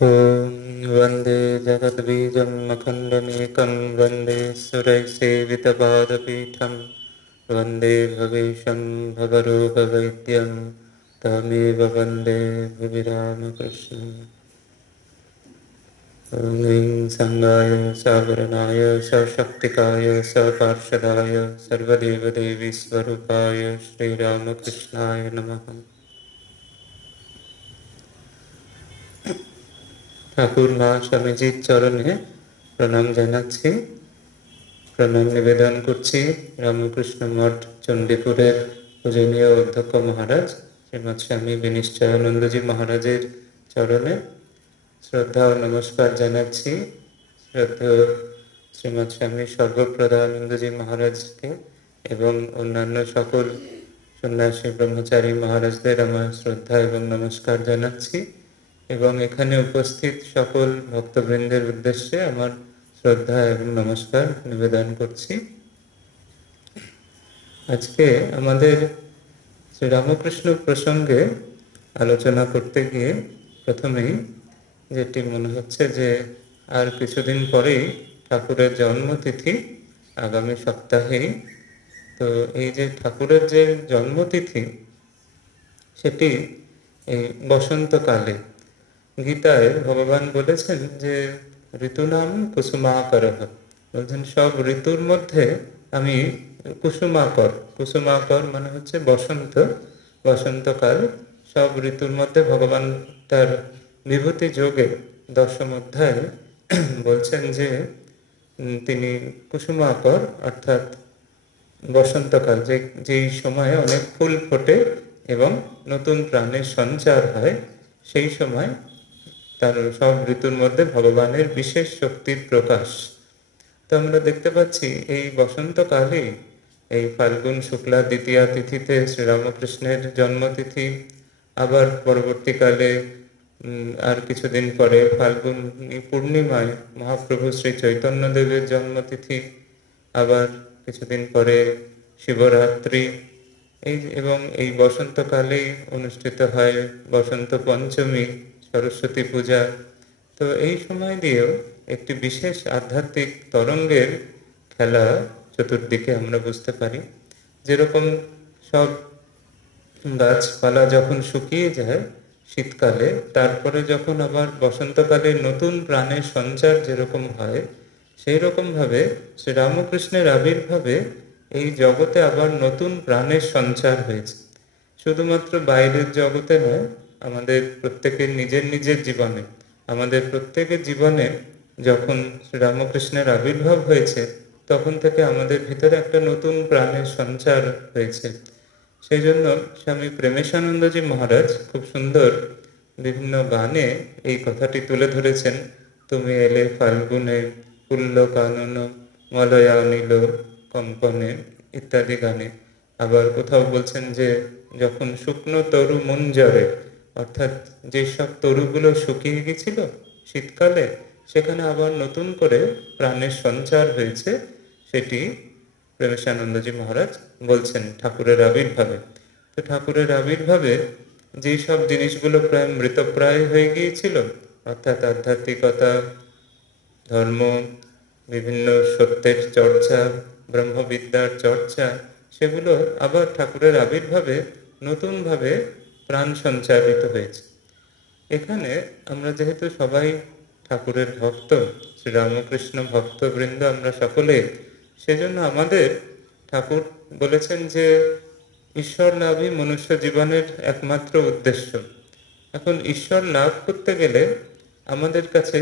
ॐ वन्दे जगद्बीजम् अखण्डमेकं वन्दे सुरैः सेवितपादपीठं वन्दे भवेशं भवरोगवैद्यं तमेव वन्दे भुवि रामकृष्णम्। ॐ संगाय सावरणाय सशक्तिकाय सपार्षदाय सर्वदेवदेवी स्वरूपाय श्रीरामकृष्णाय नमः। ঠাকুর মা স্বামীজির চরণে প্রণাম জানাচ্ছি, প্রণাম নিবেদন করছি রামকৃষ্ণ মঠ চণ্ডীপুরের পূজনীয় অধ্যক্ষ মহারাজ শ্রীমৎ স্বামী বিনিশ্চয়ানন্দজি মহারাজের চরণে শ্রদ্ধা ও নমস্কার জানাচ্ছি শ্রদ্ধেয় শ্রীমৎ স্বামী সর্বপ্রদানন্দজি মহারাজকে এবং অন্যান্য সকল সন্ন্যাসী ব্রহ্মচারী মহারাজদের আমার শ্রদ্ধা এবং নমস্কার জানাচ্ছি এবং এখানে উপস্থিত সকল ভক্তবৃন্দের উদ্দেশ্যে আমার শ্রদ্ধা এবং নমস্কার নিবেদন করছি। আজকে আমাদের শ্রীরামকৃষ্ণ প্রসঙ্গে আলোচনা করতে গিয়ে প্রথমেই যেটি মনে হচ্ছে যে আর কিছুদিন পরেই ঠাকুরের জন্মতিথি, আগামী সপ্তাহেই। তো এই যে ঠাকুরের যে জন্মতিথি সেটি এই বসন্তকালে, গীতায় ভগবান বলেছেন যে ঋতুনাম কুসুমাকরঃ, বলছেন সব ঋতুর মধ্যে আমি কুসুমাকর, কুসুমাকর মানে হচ্ছে বসন্ত, বসন্তকাল। সব ঋতুর মধ্যে ভগবান তার বিভূতি যোগে দশম অধ্যায়ে বলছেন যে তিনি কুসুমাকর, অর্থাৎ বসন্তকাল, যেই সময়ে অনেক ফুল ফোটে এবং নতুন প্রাণের সঞ্চার হয়, সেই সময় তার সব ঋতুর মধ্যে ভগবানের বিশেষ শক্তির প্রকাশ। তো আমরা দেখতে পাচ্ছি এই বসন্তকালে, এই ফাল্গুন শুক্লা দ্বিতীয়া তিথিতে শ্রীরামকৃষ্ণের জন্মতিথি, আবার পরবর্তীকালে আর কিছুদিন পরে ফাল্গুন পূর্ণিমায় মহাপ্রভু শ্রী চৈতন্যদেবের জন্মতিথি, আবার কিছুদিন পরে শিবরাত্রি, এবং এই বসন্তকালেই অনুষ্ঠিত হয় বসন্ত পঞ্চমী, সরস্বতী পূজা। তো এই সময় দিয়েও একটি বিশেষ আধ্যাত্মিক তরঙ্গের খেলা চতুর্দিকে আমরা বুঝতে পারি। যেরকম সব গাছপালা যখন শুকিয়ে যায় শীতকালে, তারপরে যখন আবার বসন্তকালে নতুন প্রাণের সঞ্চার যেরকম হয়, সেই রকমভাবে শ্রীরামকৃষ্ণের আবির্ভাবে এই জগতে আবার নতুন প্রাণের সঞ্চার হয়েছে। শুধুমাত্র বাইরের জগতে নয়, আমাদের প্রত্যেকের নিজের নিজের জীবনে, আমাদের প্রত্যেকের জীবনে যখন শ্রীরামকৃষ্ণের আবির্ভাব হয়েছে, তখন থেকে আমাদের ভিতরে একটা নতুন প্রাণের সঞ্চার হয়েছে। সেই জন্য স্বামী প্রেমেশানন্দজি মহারাজ খুব সুন্দর বিভিন্ন গানে এই কথাটি তুলে ধরেছেন। তুমি এলে ফাল্গুনে পুল্ল কানন মলয়া নীল কম্পনে ইত্যাদি গানে। আবার কোথাও বলছেন যে যখন শুকনো তরু মুঞ্জরে, অর্থাৎ যেসব তরুগুলো শুকিয়ে গেছিল শীতকালে, সেখানে আবার নতুন করে প্রাণের সঞ্চার হয়েছে, সেটি প্রেমেশানন্দজি মহারাজ বলছেন ঠাকুরের আবির্ভাবে। তো ঠাকুরের আবির্ভাবে যেই সব জিনিসগুলো প্রায় মৃতপ্রায় হয়ে গিয়েছিল, অর্থাৎ আধ্যাত্মিকতা, ধর্ম, বিভিন্ন সত্যের চর্চা, ব্রহ্মবিদ্যার চর্চা, সেগুলো আবার ঠাকুরের আবির্ভাবে নতুনভাবে প্রাণ সঞ্চারিত হয়েছে। এখানে আমরা যেহেতু সবাই ঠাকুরের ভক্ত, শ্রীরামকৃষ্ণ ভক্তবৃন্দ আমরা সকলে, সেজন্য আমাদের ঠাকুর বলেছেন যে ঈশ্বর লাভই মনুষ্য জীবনের একমাত্র উদ্দেশ্য। এখন ঈশ্বর লাভ করতে গেলে আমাদের কাছে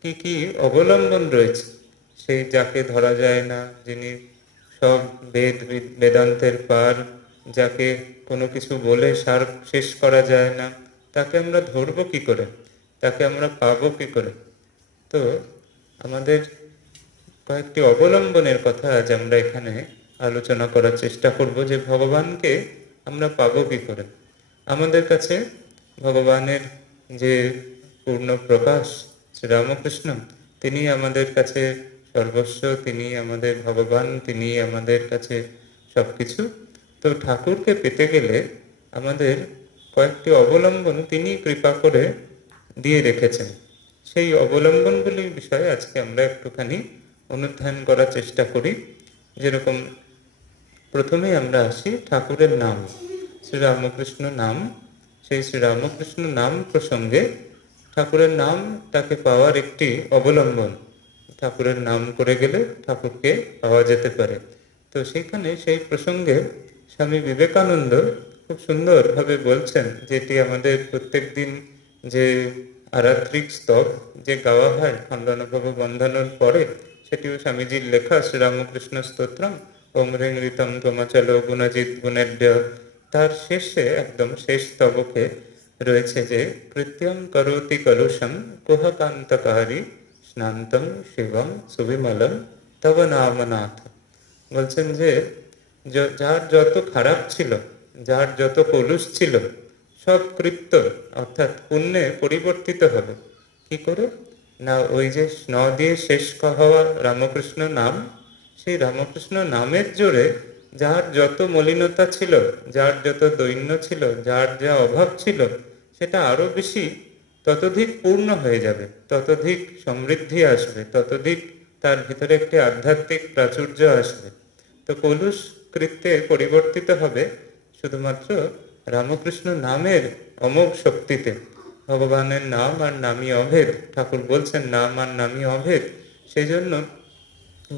কি কি অবলম্বন রয়েছে, সেই যাকে ধরা যায় না, যিনি সব বেদান্তের পার, যাকে কোনো কিছু বলে সার শেষ করা যায় না, তাকে আমরা ধরবো কি করে, তাকে আমরা পাবো কি করে? তো আমাদের কয়েকটি অবলম্বনের কথা আজ আমরা এখানে আলোচনা করার চেষ্টা করব, যে ভগবানকে আমরা পাবো কি করে। আমাদের কাছে ভগবানের যে পূর্ণ প্রকাশ শ্রীরামকৃষ্ণ, তিনি আমাদের কাছে সর্বস্ব, তিনি আমাদের ভগবান, তিনি আমাদের কাছে সবকিছু। তো ঠাকুরকে পেতে গেলে আমাদের কয়েকটি অবলম্বন তিনি কৃপা করে দিয়ে রেখেছেন। সেই অবলম্বনগুলির বিষয়ে আজকে আমরা একটুখানি অনুধ্যান করার চেষ্টা করি। যেরকম প্রথমেই আমরা আসি ঠাকুরের নাম, শ্রীরামকৃষ্ণ নাম। সেই শ্রীরামকৃষ্ণ নাম প্রসঙ্গে ঠাকুরের নাম তাকে পাওয়ার একটি অবলম্বন। ঠাকুরের নাম করে গেলে ঠাকুরকে পাওয়া যেতে পারে। তো সেইখানে সেই প্রসঙ্গে স্বামী বিবেকানন্দ খুব সুন্দরভাবে বলছেন, যেটি আমাদের প্রত্যেক দিন যে আরাত্রিক স্তব যে গাওয়া হয় খণ্ডানুভব বন্ধনের পরে, সেটিও স্বামীজির লেখা শ্রীরামকৃষ্ণ স্তোত্রম ওম হ্রিং ঋতম গোমাচল গুণজিৎ গুণেড্য। তার শেষে একদম শেষ স্তবকে রয়েছে যে কৃত্যম করোতি কলুষম কুহকান্তকারী স্নান্তম শিবম সুবিমলম তব নামনাথ। বলছেন যে যার যত খারাপ ছিল, যার যত কলুষ ছিল, সব কৃত্য অর্থাৎ পুণ্যে পরিবর্তিত হবে। কি করে না, ওই যে ন দিয়ে শেষ হওয়া রামকৃষ্ণ নাম, সেই রামকৃষ্ণ নামের জোরে যার যত মলিনতা ছিল, যার যত দৈন্য ছিল, যার যা অভাব ছিল, সেটা আরো বেশি ততোধিক পূর্ণ হয়ে যাবে, ততোধিক সমৃদ্ধি আসবে, ততোধিক তার ভিতরে একটি আধ্যাত্মিক প্রাচুর্য আসবে। তো কলুষ কৃত্যে পরিবর্তিত হবে শুধুমাত্র রামকৃষ্ণ নামের অমোঘ শক্তিতে। ভগবানের নাম আর নামই অভেদ, ঠাকুর বলছেন নাম আর নামই অভেদ। সেই জন্য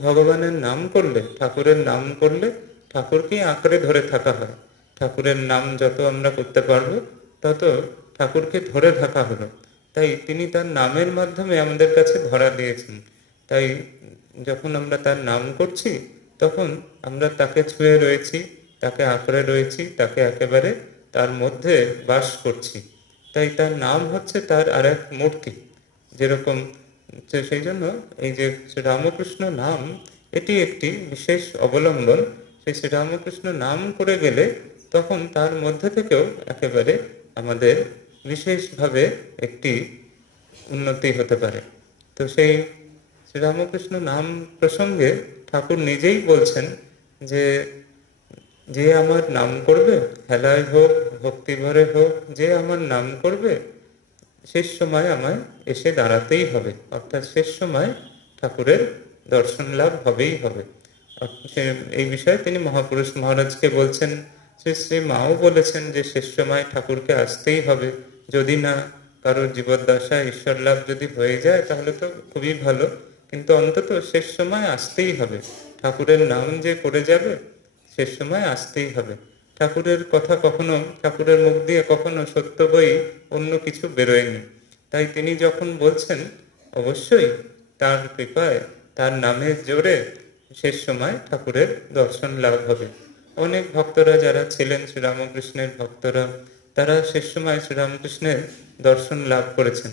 ভগবানের নাম করলে, ঠাকুরের নাম করলে ঠাকুরকেই আঁকড়ে ধরে থাকা হয়। ঠাকুরের নাম যত আমরা করতে পারবো তত ঠাকুরকে ধরে থাকা হলো। তাই তিনি তার নামের মাধ্যমে আমাদের কাছে ধরা দিয়েছেন। তাই যখন আমরা তার নাম করছি তখন আমরা তাকে ছুঁয়ে রয়েছি, তাকে আঁকড়ে রয়েছি, তাকে একেবারে তার মধ্যে বাস করছি। তাই তার নাম হচ্ছে তার আর এক মূর্তি। যেরকম সেই জন্য এই যে শ্রীরামকৃষ্ণ নাম, এটি একটি বিশেষ অবলম্বন। সেই শ্রীরামকৃষ্ণ নাম করে গেলে তখন তার মধ্যে থেকেও একেবারে আমাদের বিশেষভাবে একটি উন্নতি হতে পারে। তো সেই শ্রীরামকৃষ্ণ নাম প্রসঙ্গে ঠাকুর নিজেই বলছেন যে যে আমার নাম করবে, হেলায় হোক ভক্তিভরে হোক, যে আমার নাম করবে শেষ সময় আমায় এসে দাঁড়াতেই হবে। অর্থাৎ শেষ সময় ঠাকুরের দর্শন লাভ হবেই হবে। এই বিষয়ে তিনি মহাপুরুষ মহারাজকে বলছেন। শ্রী শ্রী মাও বলেছেন যে শেষ সময় ঠাকুরকে আসতেই হবে। যদি না কারোর জীবদ্দশায় ঈশ্বর লাভ যদি হয়ে যায় তাহলে তো খুবই ভালো, কিন্তু অন্তত শেষ সময় আসতেই হবে। ঠাকুরের নাম যে করে যাবে শেষ সময় আসতেই হবে। ঠাকুরের কথা কখনো, ঠাকুরের মুখ দিয়ে কখনো সত্য বই অন্য কিছু বেরোয়নি। তাই তিনি যখন বলছেন অবশ্যই তার কৃপায়, তার নামের জোরে শেষ সময় ঠাকুরের দর্শন লাভ হবে। অনেক ভক্তরা যারা ছিলেন শ্রীরামকৃষ্ণের ভক্তরা, তারা শেষ সময় শ্রীরামকৃষ্ণের দর্শন লাভ করেছেন।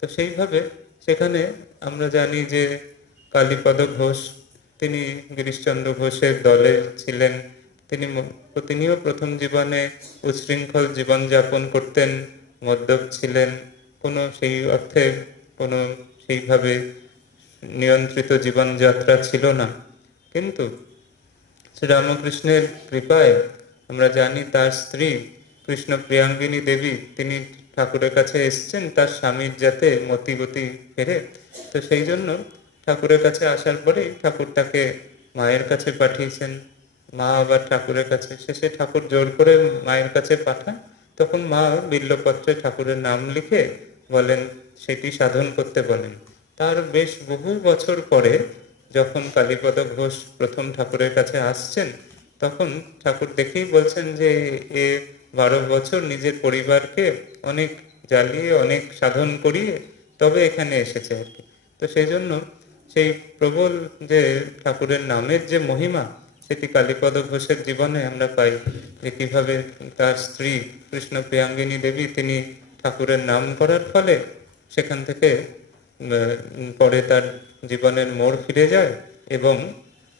তো সেইভাবে সেখানে আমরা জানি যে কালীপদ ঘোষ, তিনি গিরিশচন্দ্র ঘোষের দলে ছিলেন। তিনিও প্রথম জীবনে উচ্ছৃঙ্খল জীবনযাপন করতেন, মদ্যপ ছিলেন, কোনো সেই অর্থে কোনো সেইভাবে নিয়ন্ত্রিত জীবনযাত্রা ছিল না। কিন্তু শ্রীরামকৃষ্ণের কৃপায় আমরা জানি তার স্ত্রী কৃষ্ণ প্রিয়াঙ্গিনী দেবী, তিনি ঠাকুরের কাছে এসছেন তার স্বামীর যাতে মতিগতি ফেরে। তো সেই জন্য ঠাকুরের কাছে আসার পরেই ঠাকুর তাকে মায়ের কাছে পাঠিয়েছেন। মা আবার ঠাকুরের কাছে, শেষে ঠাকুর জোর করে মায়ের কাছে পাঠান। তখন মা বিল্লপত্রে ঠাকুরের নাম লিখে বলেন সেটি সাধন করতে বলেন। তার বেশ বহু বছর পরে যখন কালীপদ ঘোষ প্রথম ঠাকুরের কাছে আসছেন, তখন ঠাকুর দেখেই বলছেন যে এ 12 বছর নিজের পরিবারকে অনেক জ্বালিয়ে, অনেক সাধন করিয়ে তবে এখানে এসেছে আর কি। তো সেই জন্য সেই প্রবল যে ঠাকুরের নামের যে মহিমা, সেটি কালীপদ ঘোষের জীবনে আমরা পাই। যে কিভাবে তার স্ত্রী কৃষ্ণ প্রিয়াঙ্গিনী দেবী, তিনি ঠাকুরের নাম করার ফলে সেখান থেকে পরে তার জীবনের মোড় ফিরে যায় এবং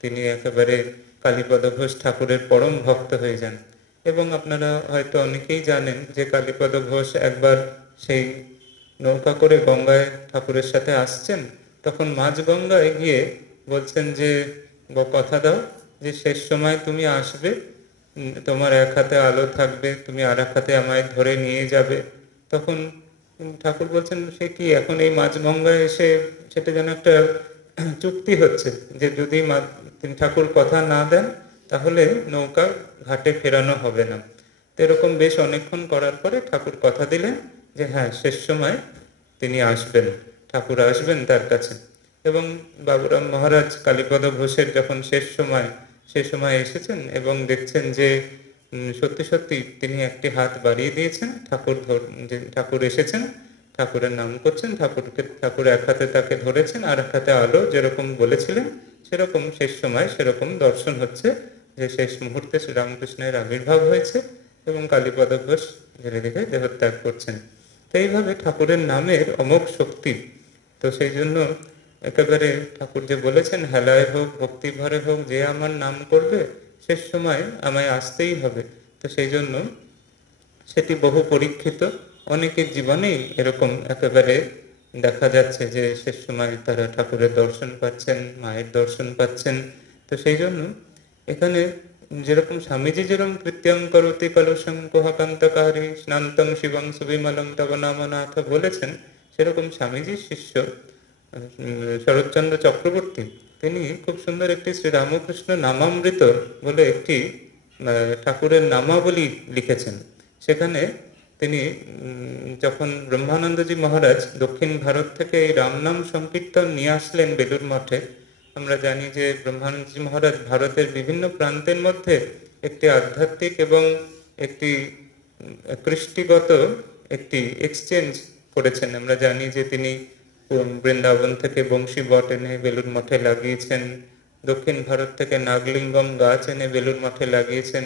তিনি একেবারে কালীপদ ঘোষ ঠাকুরের পরম ভক্ত হয়ে যান। এবং আপনারা হয়তো অনেকেই জানেন যে কালীপদ ঘোষ একবার সেই নৌকা করে গঙ্গায় ঠাকুরের সাথে আসছেন, তখন মাঝ গঙ্গায় গিয়ে বলছেন যে কথা দাও যে শেষ সময় তুমি আসবে, তোমার এক হাতে আলো থাকবে, তুমি আর এক হাতে আমায় ধরে নিয়ে যাবে। তখন ঠাকুর বলছেন সে কি এখন এই মাঝগঙ্গায় এসে সেটা যেন একটা চুক্তি হচ্ছে যে যদি তিনি ঠাকুর কথা না দেন তাহলে নৌকা ঘাটে ফেরানো হবে না। তো এরকম বেশ অনেকক্ষণ করার পরে ঠাকুর কথা দিলেন যে হ্যাঁ শেষ সময় তিনি আসবেন, ঠাকুর আসবেন তার কাছে। এবং বাবুরাম মহারাজ কালীপদ ঘোষের যখন সে সময় এসেছেন এবং দেখছেন যে সত্যি সত্যি তিনি একটি হাত বাড়িয়ে দিয়েছেন, ঠাকুর এসেছেন, ঠাকুরের নাম করছেন, ঠাকুর এক হাতে তাকে ধরেছেন আর এক হাতে আলো, যেরকম বলেছিলেন সেরকম শেষ সময় সেরকম দর্শন হচ্ছে যে শেষ মুহূর্তে শ্রীরামকৃষ্ণের আবির্ভাব হয়েছে এবং কালীপদ ঘোষ ধীরে ধীরে দেহত্যাগ করছেন। তো এইভাবে ঠাকুরের নামের অমোঘ শক্তি। তো সেই জন্য একেবারে ঠাকুর যে বলেছেন হেলায় হোক ভক্তি ভরে হোক যে আমার নাম করবে শেষ সময় আমায় আসতেই হবে। তো সেই জন্য সেটি বহু পরীক্ষিত, অনেকের জীবনেই এরকম একেবারে দেখা যাচ্ছে যে শেষ সময় তারা ঠাকুরের দর্শন পাচ্ছেন, মায়ের দর্শন পাচ্ছেন। তো সেই জন্য এখানে যেরকম স্বামীজি যেরকম কৃত্যং করতি কলুষং কুহকান্তকারী স্নান্তং শিবং সুবিমলং তব নামনাথ বলেছেন, সেরকম স্বামীজির শিষ্য শরৎচন্দ্র চক্রবর্তী তিনি খুব সুন্দর একটি শ্রীরামকৃষ্ণ নামামৃত বলে একটি ঠাকুরের নামাবলী লিখেছেন। সেখানে তিনি যখন ব্রহ্মানন্দজি মহারাজ দক্ষিণ ভারত থেকে এই রামনাম সংকীর্তন নিয়ে আসলেন বেলুর মঠে, আমরা জানি যে ব্রহ্মানন্দজি মহারাজ ভারতের বিভিন্ন প্রান্তের মধ্যে একটি আধ্যাত্মিক এবং একটি কৃষ্টিগত একটি এক্সচেঞ্জ করেছেন। আমরা জানি যে তিনি বৃন্দাবন থেকে বংশী বট এনে বেলুর মঠে লাগিয়েছেন, দক্ষিণ ভারত থেকে নাগলিঙ্গম গাছ এনে বেলুর মঠে লাগিয়েছেন,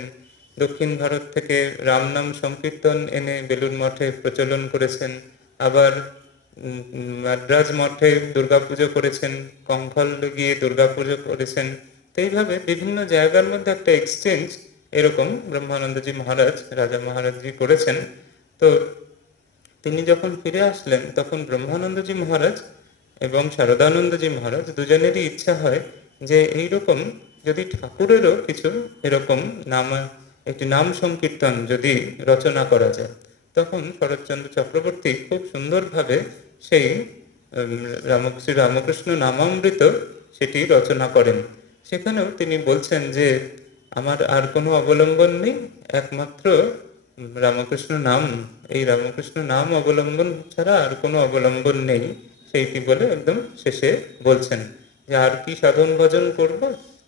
দক্ষিণ ভারত থেকে রামনাম সংকীর্তন এনে বেলুর মঠে প্রচলন করেছেন, আবার মাদ্রাজ মঠে দুর্গাপুজো করেছেন, কঙ্খল গিয়ে দুর্গাপুজো করেছেন। তো এইভাবে বিভিন্ন জায়গার মধ্যে একটা এক্সচেঞ্জ এরকম ব্রহ্মানন্দজি মহারাজ, রাজা মহারাজজি করেছেন। তো তিনি যখন ফিরে আসলেন তখন ব্রহ্মানন্দজি মহারাজ এবং শারদানন্দজি মহারাজ দুজনেরই ইচ্ছা হয় যে এইরকম যদি ঠাকুরেরও কিছু এরকম একটি নাম সংকীর্তন যদি রচনা করা যায়। তখন শরৎচন্দ্র চক্রবর্তী খুব সুন্দরভাবে সেই শ্রী রামকৃষ্ণ নামামৃত সেটি রচনা করেন। সেখানেও তিনি বলছেন যে আমার আর কোনো অবলম্বন নেই, একমাত্র রামকৃষ্ণ নাম, এই রামকৃষ্ণ নাম অবলম্বন ছাড়া আর কোনো অবলম্বন নেই, সেইটি বলে একদম শেষে বলছেন যে আর কি সাধন ভজন করব,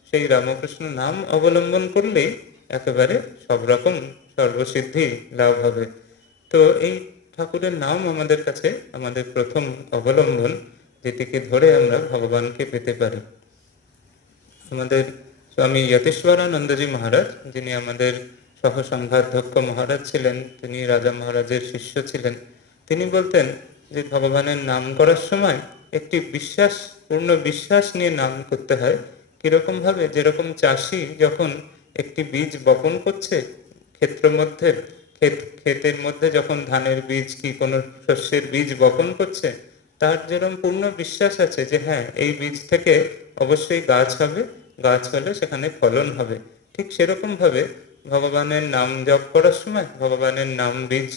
সেই রামকৃষ্ণ নাম অবলম্বন করলেই একেবারে সব রকম সর্বসিদ্ধি লাভ হবে। তো এই ঠাকুরের নাম আমাদের কাছে আমাদের প্রথম অবলম্বন, যেটিকে ধরে আমরা ভগবানকে পেতে পারি। আমাদের স্বামী যতীশ্বরানন্দজি মহারাজ, যিনি আমাদের সহসংঘাধ্যক্ষ মহারাজ ছিলেন, তিনি রাজা মহারাজের শিষ্য ছিলেন, তিনি বলতেন যে ভগবানের নাম করার সময় একটি পূর্ণ বিশ্বাস নিয়ে নাম করতে হয়। কিরকম ভাবে, যেরকম চাষি যখন একটি বীজ বপন করছে ক্ষেতের মধ্যে যখন ধানের বীজ কি কোনো শস্যের বীজ বপন করছে, তার যেরকম পূর্ণ বিশ্বাস আছে যে হ্যাঁ এই বীজ থেকে অবশ্যই গাছ হবে, গাছ হলে সেখানে ফলন হবে, ঠিক সেরকম ভাবে ভগবানের নাম জপ করার সময়, ভগবানের নাম বীজ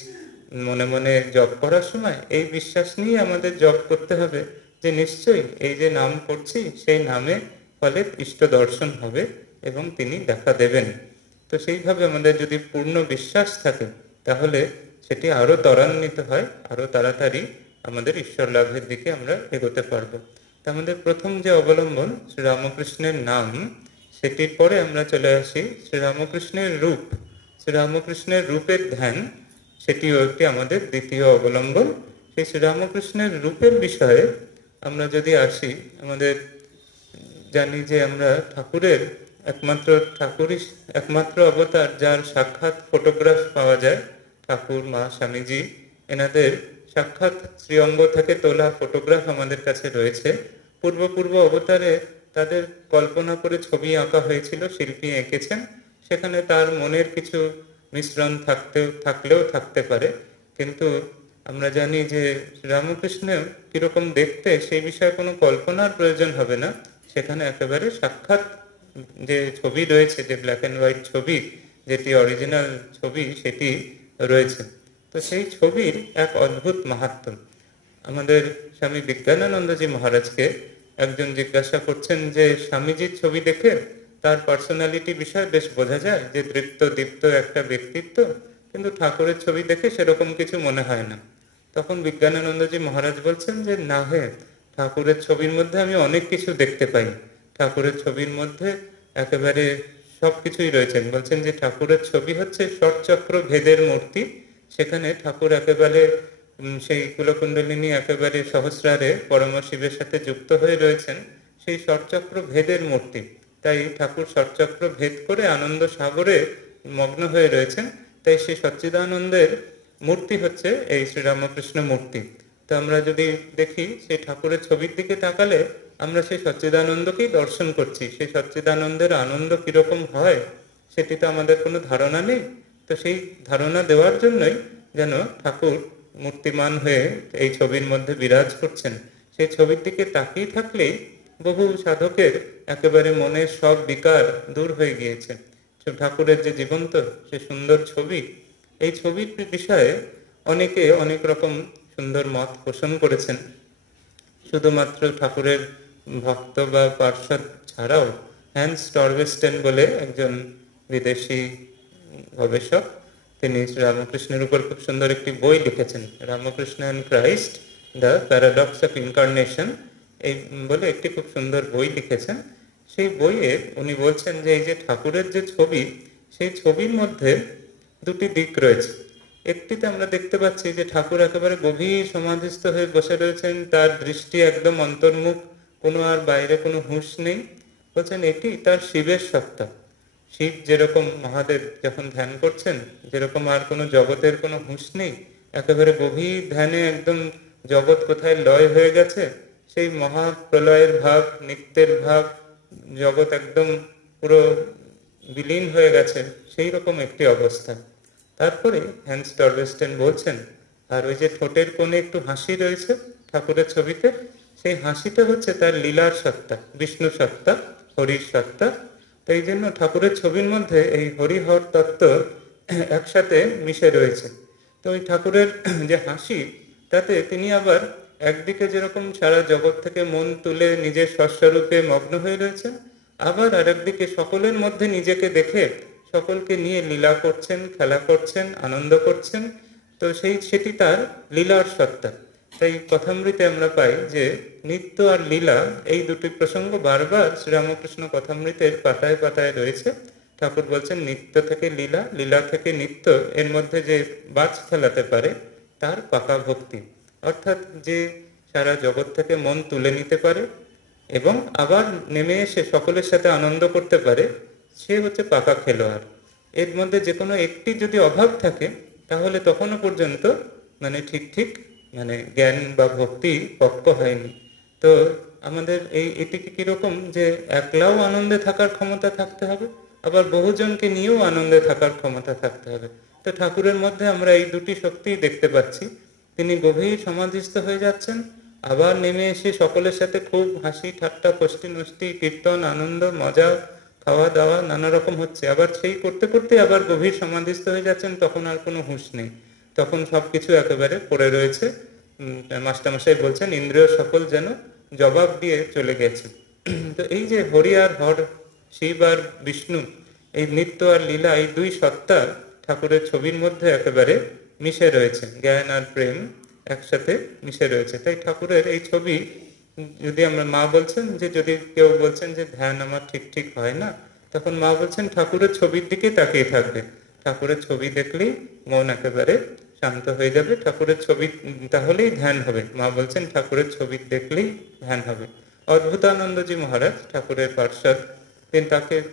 মনে মনে জপ করার সময় এই বিশ্বাস নিয়ে আমাদের জপ করতে হবে যে নিশ্চয়ই এই যে নাম করছি সেই নামে ফলে ইষ্ট দর্শন হবে এবং তিনি দেখা দেবেন। তো সেইভাবে আমাদের যদি পূর্ণ বিশ্বাস থাকে তাহলে সেটি আরো ত্বরান্বিত হয়, আরো তাড়াতাড়ি আমাদের ঈশ্বর লাভের দিকে আমরা এগোতে পারবো। তা আমাদের প্রথম যে অবলম্বন শ্রীরামকৃষ্ণের নাম, সেটির পরে আমরা চলে আসি শ্রীরামকৃষ্ণের রূপ। শ্রীরামকৃষ্ণের রূপের ধ্যান, সেটিও একটি আমাদের দ্বিতীয় অবলম্বন। সেই শ্রীরামকৃষ্ণের রূপের বিষয়ে আমরা যদি আসি, আমাদের জানি যে আমরা ঠাকুরই একমাত্র অবতার যার সাক্ষাৎ ফটোগ্রাফ পাওয়া যায়। ঠাকুর, মা, স্বামীজি এনাদের সাক্ষাৎ শ্রীঅঙ্গ থেকে তোলা ফটোগ্রাফ আমাদের কাছে রয়েছে। পূর্ব অবতারে তাদের কল্পনা করে ছবি আঁকা হয়েছিল, শিল্পী এঁকেছেন, সেখানে তার মনের কিছু মিশ্রণ থাকলেও থাকতে পারে, কিন্তু আমরা জানি যে রামকৃষ্ণ কিরকম দেখতে সেই বিষয়ে কোনো কল্পনার প্রয়োজন হবে না। সেখানে একেবারে সাক্ষাৎ যে ছবি রয়েছে, যে ব্ল্যাক অ্যান্ড হোয়াইট ছবি, যেটি অরিজিনাল ছবি, সেটি রয়েছে। তো সেই ছবির এক অদ্ভুত মাহাত্ম্য। আমাদের স্বামী বিজ্ঞানানন্দজি মহারাজকে একজন জিজ্ঞাসা করছেন যে স্বামীজির ছবি দেখে তার পার্সোনালিটি বিষয় বেশ বোঝা যায় যে দৃপ্ত দীপ্ত একটা ব্যক্তিত্ব, কিন্তু ঠাকুরের ছবি দেখে সেরকম কিছু মনে হয় না। তখন বিজ্ঞানানন্দজি মহারাজ বলছেন যে না হে, ঠাকুরের ছবির মধ্যে আমি অনেক কিছু দেখতে পাই। ঠাকুরের ছবির মধ্যে একেবারে সবকিছুই রয়েছেন। বলছেন যে ঠাকুরের ছবি হচ্ছে ষটচক্র ভেদের মূর্তি। সেখানে ঠাকুর একেবারে সেই কুলকুণ্ডলিনী একেবারে সহস্রারে পরম শিবের সাথে যুক্ত হয়ে রয়েছেন, সেই ষটচক্র ভেদের মূর্তি। তাই ঠাকুর ষটচক্র ভেদ করে আনন্দ সাগরে মগ্ন হয়ে রয়েছেন। তাই সেই সচ্চিদানন্দের মূর্তি হচ্ছে এই শ্রীরামকৃষ্ণ মূর্তি। তো আমরা যদি দেখি সেই ঠাকুরের ছবির দিকে তাকালে আমরা সেই সচ্চিদানন্দকেই দর্শন করছি। সেই সচ্চিদানন্দের আনন্দ কিরকম হয় সেটি তো আমাদের কোনো ধারণা নেই। তো সেই ধারণা দেওয়ার জন্যই যেন ঠাকুর মূর্তিমান হয়ে এই ছবির মধ্যে বিরাজ করছেন। সেই ছবির দিকে তাকিয়ে থাকলেই বহু সাধকের একেবারে মনের সব বিকার দূর হয়ে গিয়েছে। ঠাকুরের যে জীবন্ত সে সুন্দর ছবি, এই ছবির বিষয়ে অনেকে অনেক রকম সুন্দর মত পোষণ করেছেন। শুধুমাত্র ঠাকুরের ভক্ত বা পার্ষদ ছাড়াও হ্যান্স টরভেস্টেন বলে একজন বিদেশি গবেষক, তিনি রামকৃষ্ণের উপর খুব সুন্দর একটি বই লিখেছেন, Ramakrishna and Christ the paradox of incarnation, এই বলে একটি খুব সুন্দর বই লিখেছেন। সেই বইয়ে উনি বলছেন যে এই যে ঠাকুরের যে ছবি, সেই ছবির মধ্যে দুটি দিক রয়েছে। একটিতে আমরা দেখতে পাচ্ছি যে ঠাকুর একেবারে গভীর সমাধিস্থ হয়ে বসে রয়েছেন, তার দৃষ্টি একদম অন্তর্মুখ, কোনো আর বাইরে কোনো হুঁশ নেই। বলছেন এটি তার শিবের সত্তা। শিব যেরকম মহাদেব যখন ধ্যান করছেন, যেরকম আর কোনো জগতের কোনো হুঁশ নেই, একেবারে গভীর ধ্যানে একদম জগৎ কোথায় লয় হয়ে গেছে, সেই মহাপ্রলয়ের ভাব, নিত্যের ভাব, জগৎ একদম পুরো বিলীন হয়ে গেছে, সেই রকম একটি অবস্থা। তারপরে হ্যান্স টরভেস্টেন বলছেন, আর ওই যে ঠোঁটের কোণে একটু হাসি রয়েছে ঠাকুরের ছবিতে, সেই হাসিটা হচ্ছে তার লীলার সত্তা, বিষ্ণু সত্তা, হরির সত্তা। তাই জন্য ঠাকুরের ছবির মধ্যে এই হরিহর তত্ত্ব একসাথে মিশে রয়েছে। তো ওই ঠাকুরের যে হাসি, তাতে তিনি আবার একদিকে যেরকম সারা জগৎ থেকে মন তুলে নিজের স্বস্বরূপে মগ্ন হয়ে রয়েছেন, আবার আরেকদিকে সকলের মধ্যে নিজেকে দেখে সকলকে নিয়ে লীলা করছেন, খেলা করছেন, আনন্দ করছেন। তো সেটি তার লীলার সত্তা। তাই কথামৃতে আমরা পাই যে নিত্য আর লীলা, এই দুটি প্রসঙ্গ বারবার শ্রীরামকৃষ্ণ কথামৃতের পাতায় পাতায় রয়েছে। ঠাকুর বলছেন নিত্য থেকে লীলা, লীলা থেকে নিত্য, এর মধ্যে যে বাজ খেলাতে পারে তার পাকা ভক্তি। অর্থাৎ যে সারা জগৎ থেকে মন তুলে নিতে পারে এবং আবার নেমে এসে সকলের সাথে আনন্দ করতে পারে, সে হচ্ছে পাকা খেলোয়াড়। এর মধ্যে যে কোনো একটি যদি অভাব থাকে তাহলে তখনও পর্যন্ত ঠিক জ্ঞান বা ভক্তি পক্ক হয়নি। তো আমাদের এটিকে কিরকম যে একলাও আনন্দে থাকার ক্ষমতা থাকতে হবে, আবার বহুজনকে নিয়েও আনন্দে থাকার ক্ষমতা থাকতে হবে। তো ঠাকুরের মধ্যে আমরা এই দুটি শক্তিই দেখতে পাচ্ছি। তিনি গভীর সমাধিস্থ হয়ে যাচ্ছেন, আবার নেমে এসে সকলের সাথে খুব হাসি ঠাট্টা ফষ্টি নষ্টি কীর্তন আনন্দ মজা খাওয়া দাওয়া নানা রকম হচ্ছে, আবার সেই করতে করতে আবার গভীর সমাধিস্থ হয়ে যাচ্ছেন, তখন আর কোনো হুঁশ নেই, তখন সবকিছু একেবারে পড়ে রয়েছে। মাস্টারমশাই বলছেন ইন্দ্রিয় সকল যেন জবাব দিয়ে চলে গেছে। তো এই যে হরি আর হর, শিব আর বিষ্ণু, এই নিত্য আর লীলা, এই দুই সত্তা ঠাকুরের ছবির মধ্যে একেবারে মিশে রয়েছে, জ্ঞান আর প্রেম একসাথে মিশে রয়েছে। তাই ঠাকুরের এই ছবি যদি আমরা, মা বলছেন যে যদি কেউ বলছেন যে ধ্যান আমার ঠিক হয় না, তখন মা বলছেন ঠাকুরের ছবির দিকে তাকিয়ে থাকবে, ঠাকুরের ছবি দেখলেই মন একেবারে শান্ত হয়ে যাবে, ঠাকুরের ছবি তাহলেই ধ্যান হবে। মা বলছেন ঠাকুরের ছবি দেখলেই ধ্যান হবে। অদ্ভুতানন্দজি মহারাজ ঠাকুরের পার্ষদ,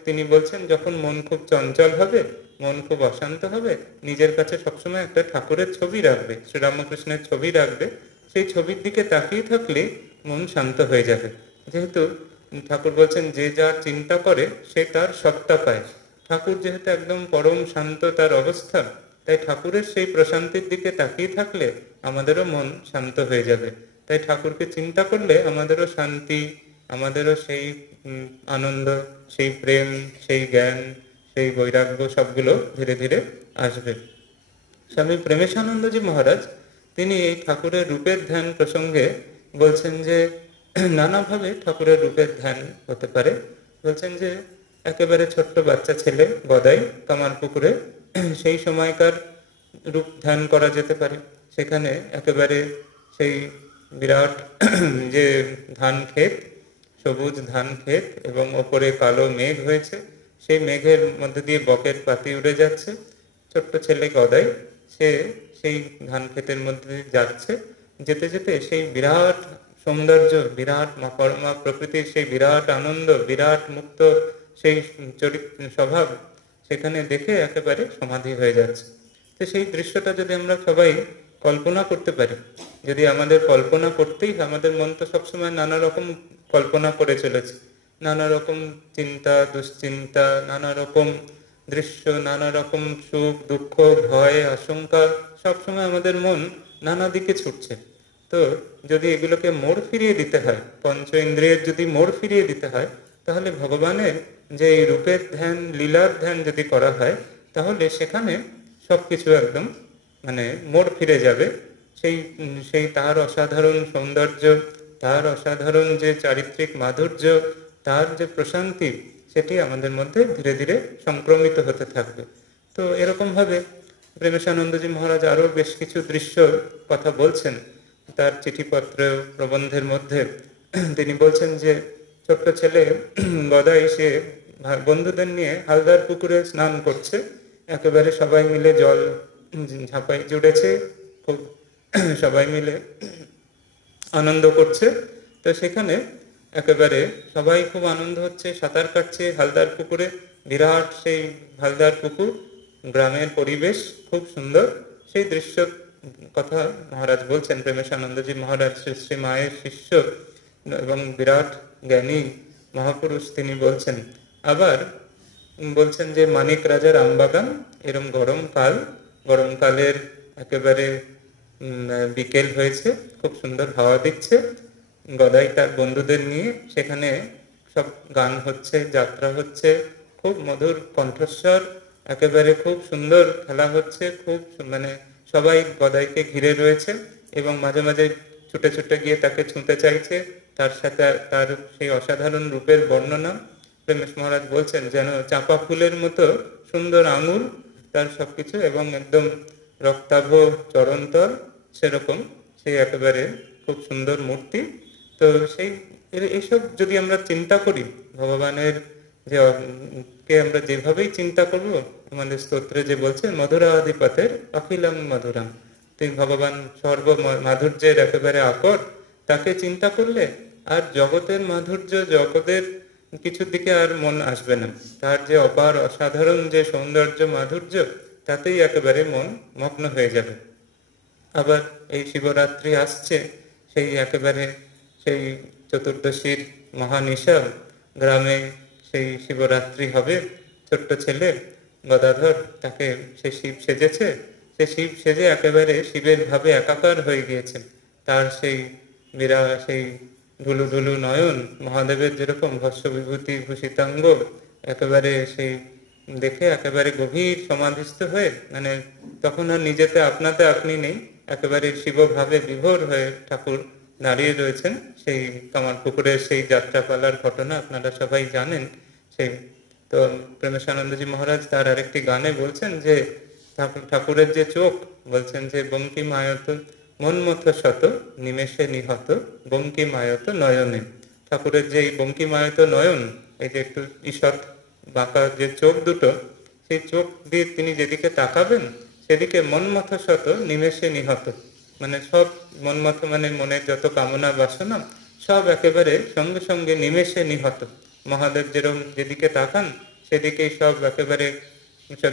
তিনি বলছেন যখন মন খুব চঞ্চল হবে, মন খুব অশান্ত হবে, নিজের কাছে সবসময় একটা ঠাকুরের ছবি রাখবে, শ্রীরামকৃষ্ণের ছবি রাখবে, সেই ছবির দিকে তাকিয়ে থাকলে মন শান্ত হয়ে যাবে। যেহেতু ঠাকুর বলছেন যে যার চিন্তা করে সে তার সত্তা পায়। ঠাকুর যেহেতু একদম পরম শান্ত তার অবস্থা, তাই ঠাকুরের সেই প্রশান্তির দিকে তাকিয়ে থাকলে আমাদেরও মন শান্ত হয়ে যাবে। তাই ঠাকুরকে চিন্তা করলে আমাদেরও শান্তি, আমাদেরও সেই আনন্দ, সেই প্রেম, সেই জ্ঞান, সেই বৈরাগ্য সবগুলো ধীরে ধীরে আসবে। স্বামী প্রেমেশানন্দজি মহারাজ তিনি এই ঠাকুরের রূপের ধ্যান প্রসঙ্গে বলছেন যে নানাভাবে ঠাকুরের রূপের ধ্যান হতে পারে। বলছেন যে একেবারে ছোট্ট বাচ্চা ছেলে গদাই কামারপুকুরে সেই সময়কার রূপ ধ্যান করা যেতে পারে। সেখানে একেবারে সেই বিরাট যে ধান ক্ষেত, সবুজ ধান ক্ষেত এবং ওপরে কালো মেঘ হয়েছে, সেই মেঘের মধ্যে দিয়ে বকের পাতি উড়ে যাচ্ছে। ছোট্ট ছেলে গদাই সে সেই ধান ক্ষেতের মধ্যে দিয়ে যাচ্ছে, যেতে যেতে সেই বিরাট সৌন্দর্য, বিরাট মা প্রকৃতির সেই বিরাট আনন্দ, বিরাট মুক্ত সেই স্বভাব সেখানে দেখে একেবারে সমাধি হয়ে যাচ্ছে। তো সেই দৃশ্যটা যদি আমরা সবাই কল্পনা করতে পারি, যদি আমাদের কল্পনা করতেই, আমাদের মন তো সবসময় নানা রকম কল্পনা করে চলেছে, নানা রকম চিন্তা দুশ্চিন্তা, নানা রকম দৃশ্য, নানা রকম সুখ দুঃখ ভয় আশঙ্কা, সবসময় আমাদের মন নানা দিকে ছুটছে। তো যদি এগুলোকে মোড় ফিরিয়ে দিতে হয়, পঞ্চ ইন্দ্রিয়ের যদি মোড় ফিরিয়ে দিতে হয়, তাহলে ভগবানের যে এই রূপের ধ্যান, লীলার ধ্যান যদি করা হয়, তাহলে সেখানে সবকিছু একদম মানে মোড় ফিরে যাবে। সেই সেই তার অসাধারণ সৌন্দর্য, তার অসাধারণ যে চারিত্রিক মাধুর্য, তার যে প্রশান্তি, সেটি আমাদের মধ্যে ধীরে ধীরে সংক্রমিত হতে থাকবে। তো এরকমভাবে প্রেমেশানন্দজি মহারাজ আরও বেশ কিছু দৃশ্য কথা বলছেন তার চিঠিপত্র প্রবন্ধের মধ্যে। তিনি বলছেন যে ছোট্ট ছেলে গদাই সে বন্ধুদের নিয়ে হালদার পুকুরে স্নান করছে, একেবারে সবাই মিলে জল ঝাঁপাই জুড়েছে, খুব সবাই মিলে আনন্দ করছে। তো সেখানে একেবারে সবাই খুব আনন্দ হচ্ছে, সাঁতার কাটছে হালদার পুকুরে, বিরাট সেই হালদার পুকুর, গ্রামের পরিবেশ খুব সুন্দর। সেই দৃশ্য কথা মহারাজ বলছেন, প্রেমেশানন্দজি মহারাজ শ্রী শ্রী মায়ের শিষ্য এবং বিরাট জ্ঞানী মহাপুরুষ তিনি বলছেন। আবার বলছেন যে মানিক রাজার আমবাগান, এরম গরমকালের একেবারে বিকেল হয়েছে, খুব সুন্দর হাওয়া দিচ্ছে, গদাই তার বন্ধুদের নিয়ে সেখানে সব গান হচ্ছে, যাত্রা হচ্ছে, খুব মধুর কণ্ঠস্বর, একেবারে খুব সুন্দর খেলা হচ্ছে, খুব মানে সবাই গদাইকে ঘিরে রয়েছে এবং মাঝে মাঝে ছুটে ছুটে গিয়ে তাকে ছুঁতে চাইছে। তার সাথে তার সেই অসাধারণ রূপের বর্ণনা প্রেমেশ মহারাজ বলছেন যেন চাঁপা ফুলের মতো সুন্দর আঙুল তার সবকিছু, এবং একদম রক্তাভ চরণতল, সেরকম সেই একেবারে খুব সুন্দর মূর্তি। তো সেই এইসব যদি আমরা চিন্তা করি, ভগবানের যে কে আমরা যেভাবেই চিন্তা করব, আমাদের স্তোত্রে যে বলছে মধুরাধিপতের অখিলং মধুরাম, তিনি ভগবান সর্ব মাধুর্যের একেবারে আকর, তাকে চিন্তা করলে আর জগতের মাধুর্য, জগতের কিছুর দিকে আর মন আসবে না। তার যে অপার অসাধারণ যে সৌন্দর্য মাধুর্য, তাতেই একেবারে মন মগ্ন হয়ে যাবে। আবার এই শিবরাত্রি আসছে, সেই একেবারে সেই চতুর্দশীর মহানিশা, গ্রামে সেই শিবরাত্রি হবে। ছোট্ট ছেলে গদাধর, তাকে সে শিব সেজেছে, সে শিব সেজে একেবারে শিবের ভাবে একাকার হয়ে গিয়েছে। তার সেই সেই ঢুলু ঢুলু নয়ন, মহাদেবের যেরকম ভস্য বিভূতি ভূষিতাঙ্গ, একেবারে সেই দেখে একেবারে গভীর সমাধিস্থ হয়ে, মানে তখন আর নিজেতে আপনাতে আপনি নেই, একেবারে শিবভাবে বিভোর হয়ে ঠাকুর দাঁড়িয়ে রয়েছেন। সেই কামারপুকুরের সেই যাত্রাপালার ঘটনা আপনারা সবাই জানেন। সেই তো প্রেমেশানন্দজি মহারাজ তার আরেকটি গানে বলছেন যে ঠাকুরের যে চোখ, বলছেন যে বঙ্কিমায়ত মনমথ শত নিমেষে নিহত বঙ্কিমায়ত নয়নে। ঠাকুরের যে এই বঙ্কিমায়ত নয়ন, এই যে একটু ঈষৎ বাঁকা যে চোখ দুটো, সেই চোখ দিয়ে তিনি যেদিকে তাকাবেন সেদিকে মনমথ শত নিমেষে নিহত, মানে সব মনমথ মানে মনের যত কামনা বাসনা সব একেবারে সঙ্গে সঙ্গে নিমেষে নিহত। মহাদেব যেরকম যেদিকে তাকান সেদিকেই সব একেবারে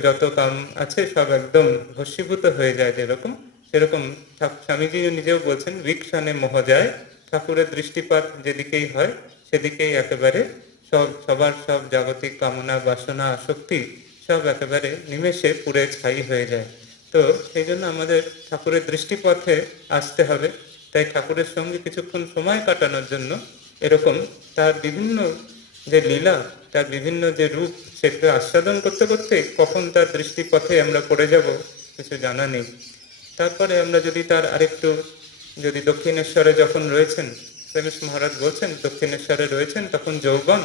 যত কাম আছে সব একদম ভস্মীভূত হয়ে যায়, যেরকম সেরকম স্বামীজি নিজেও বলছেন ভিক্ষানে মোহ যায়, ঠাকুরের দৃষ্টিপাত যেদিকেই হয় সেদিকেই একেবারে সবার সব জাগতিক কামনা বাসনা আসক্তি সব একেবারে নিমেষে পুড়ে ছাই হয়ে যায়। তো সেই জন্য আমাদের ঠাকুরের দৃষ্টিপথে আসতে হবে। তাই ঠাকুরের সঙ্গে কিছুক্ষণ সময় কাটানোর জন্য এরকম তার বিভিন্ন যে লীলা, তার বিভিন্ন যে রূপ, সেটা আস্বাদন করতে করতে কখন তার দৃষ্টিপথে আমরা পড়ে যাব কিছু জানা নেই। তারপরে আমরা যদি তার আরেকটু যদি দক্ষিণেশ্বরে যখন রয়েছেন, প্রেমেশ মহারাজ বলছেন দক্ষিণেশ্বরে রয়েছেন তখন যৌবন,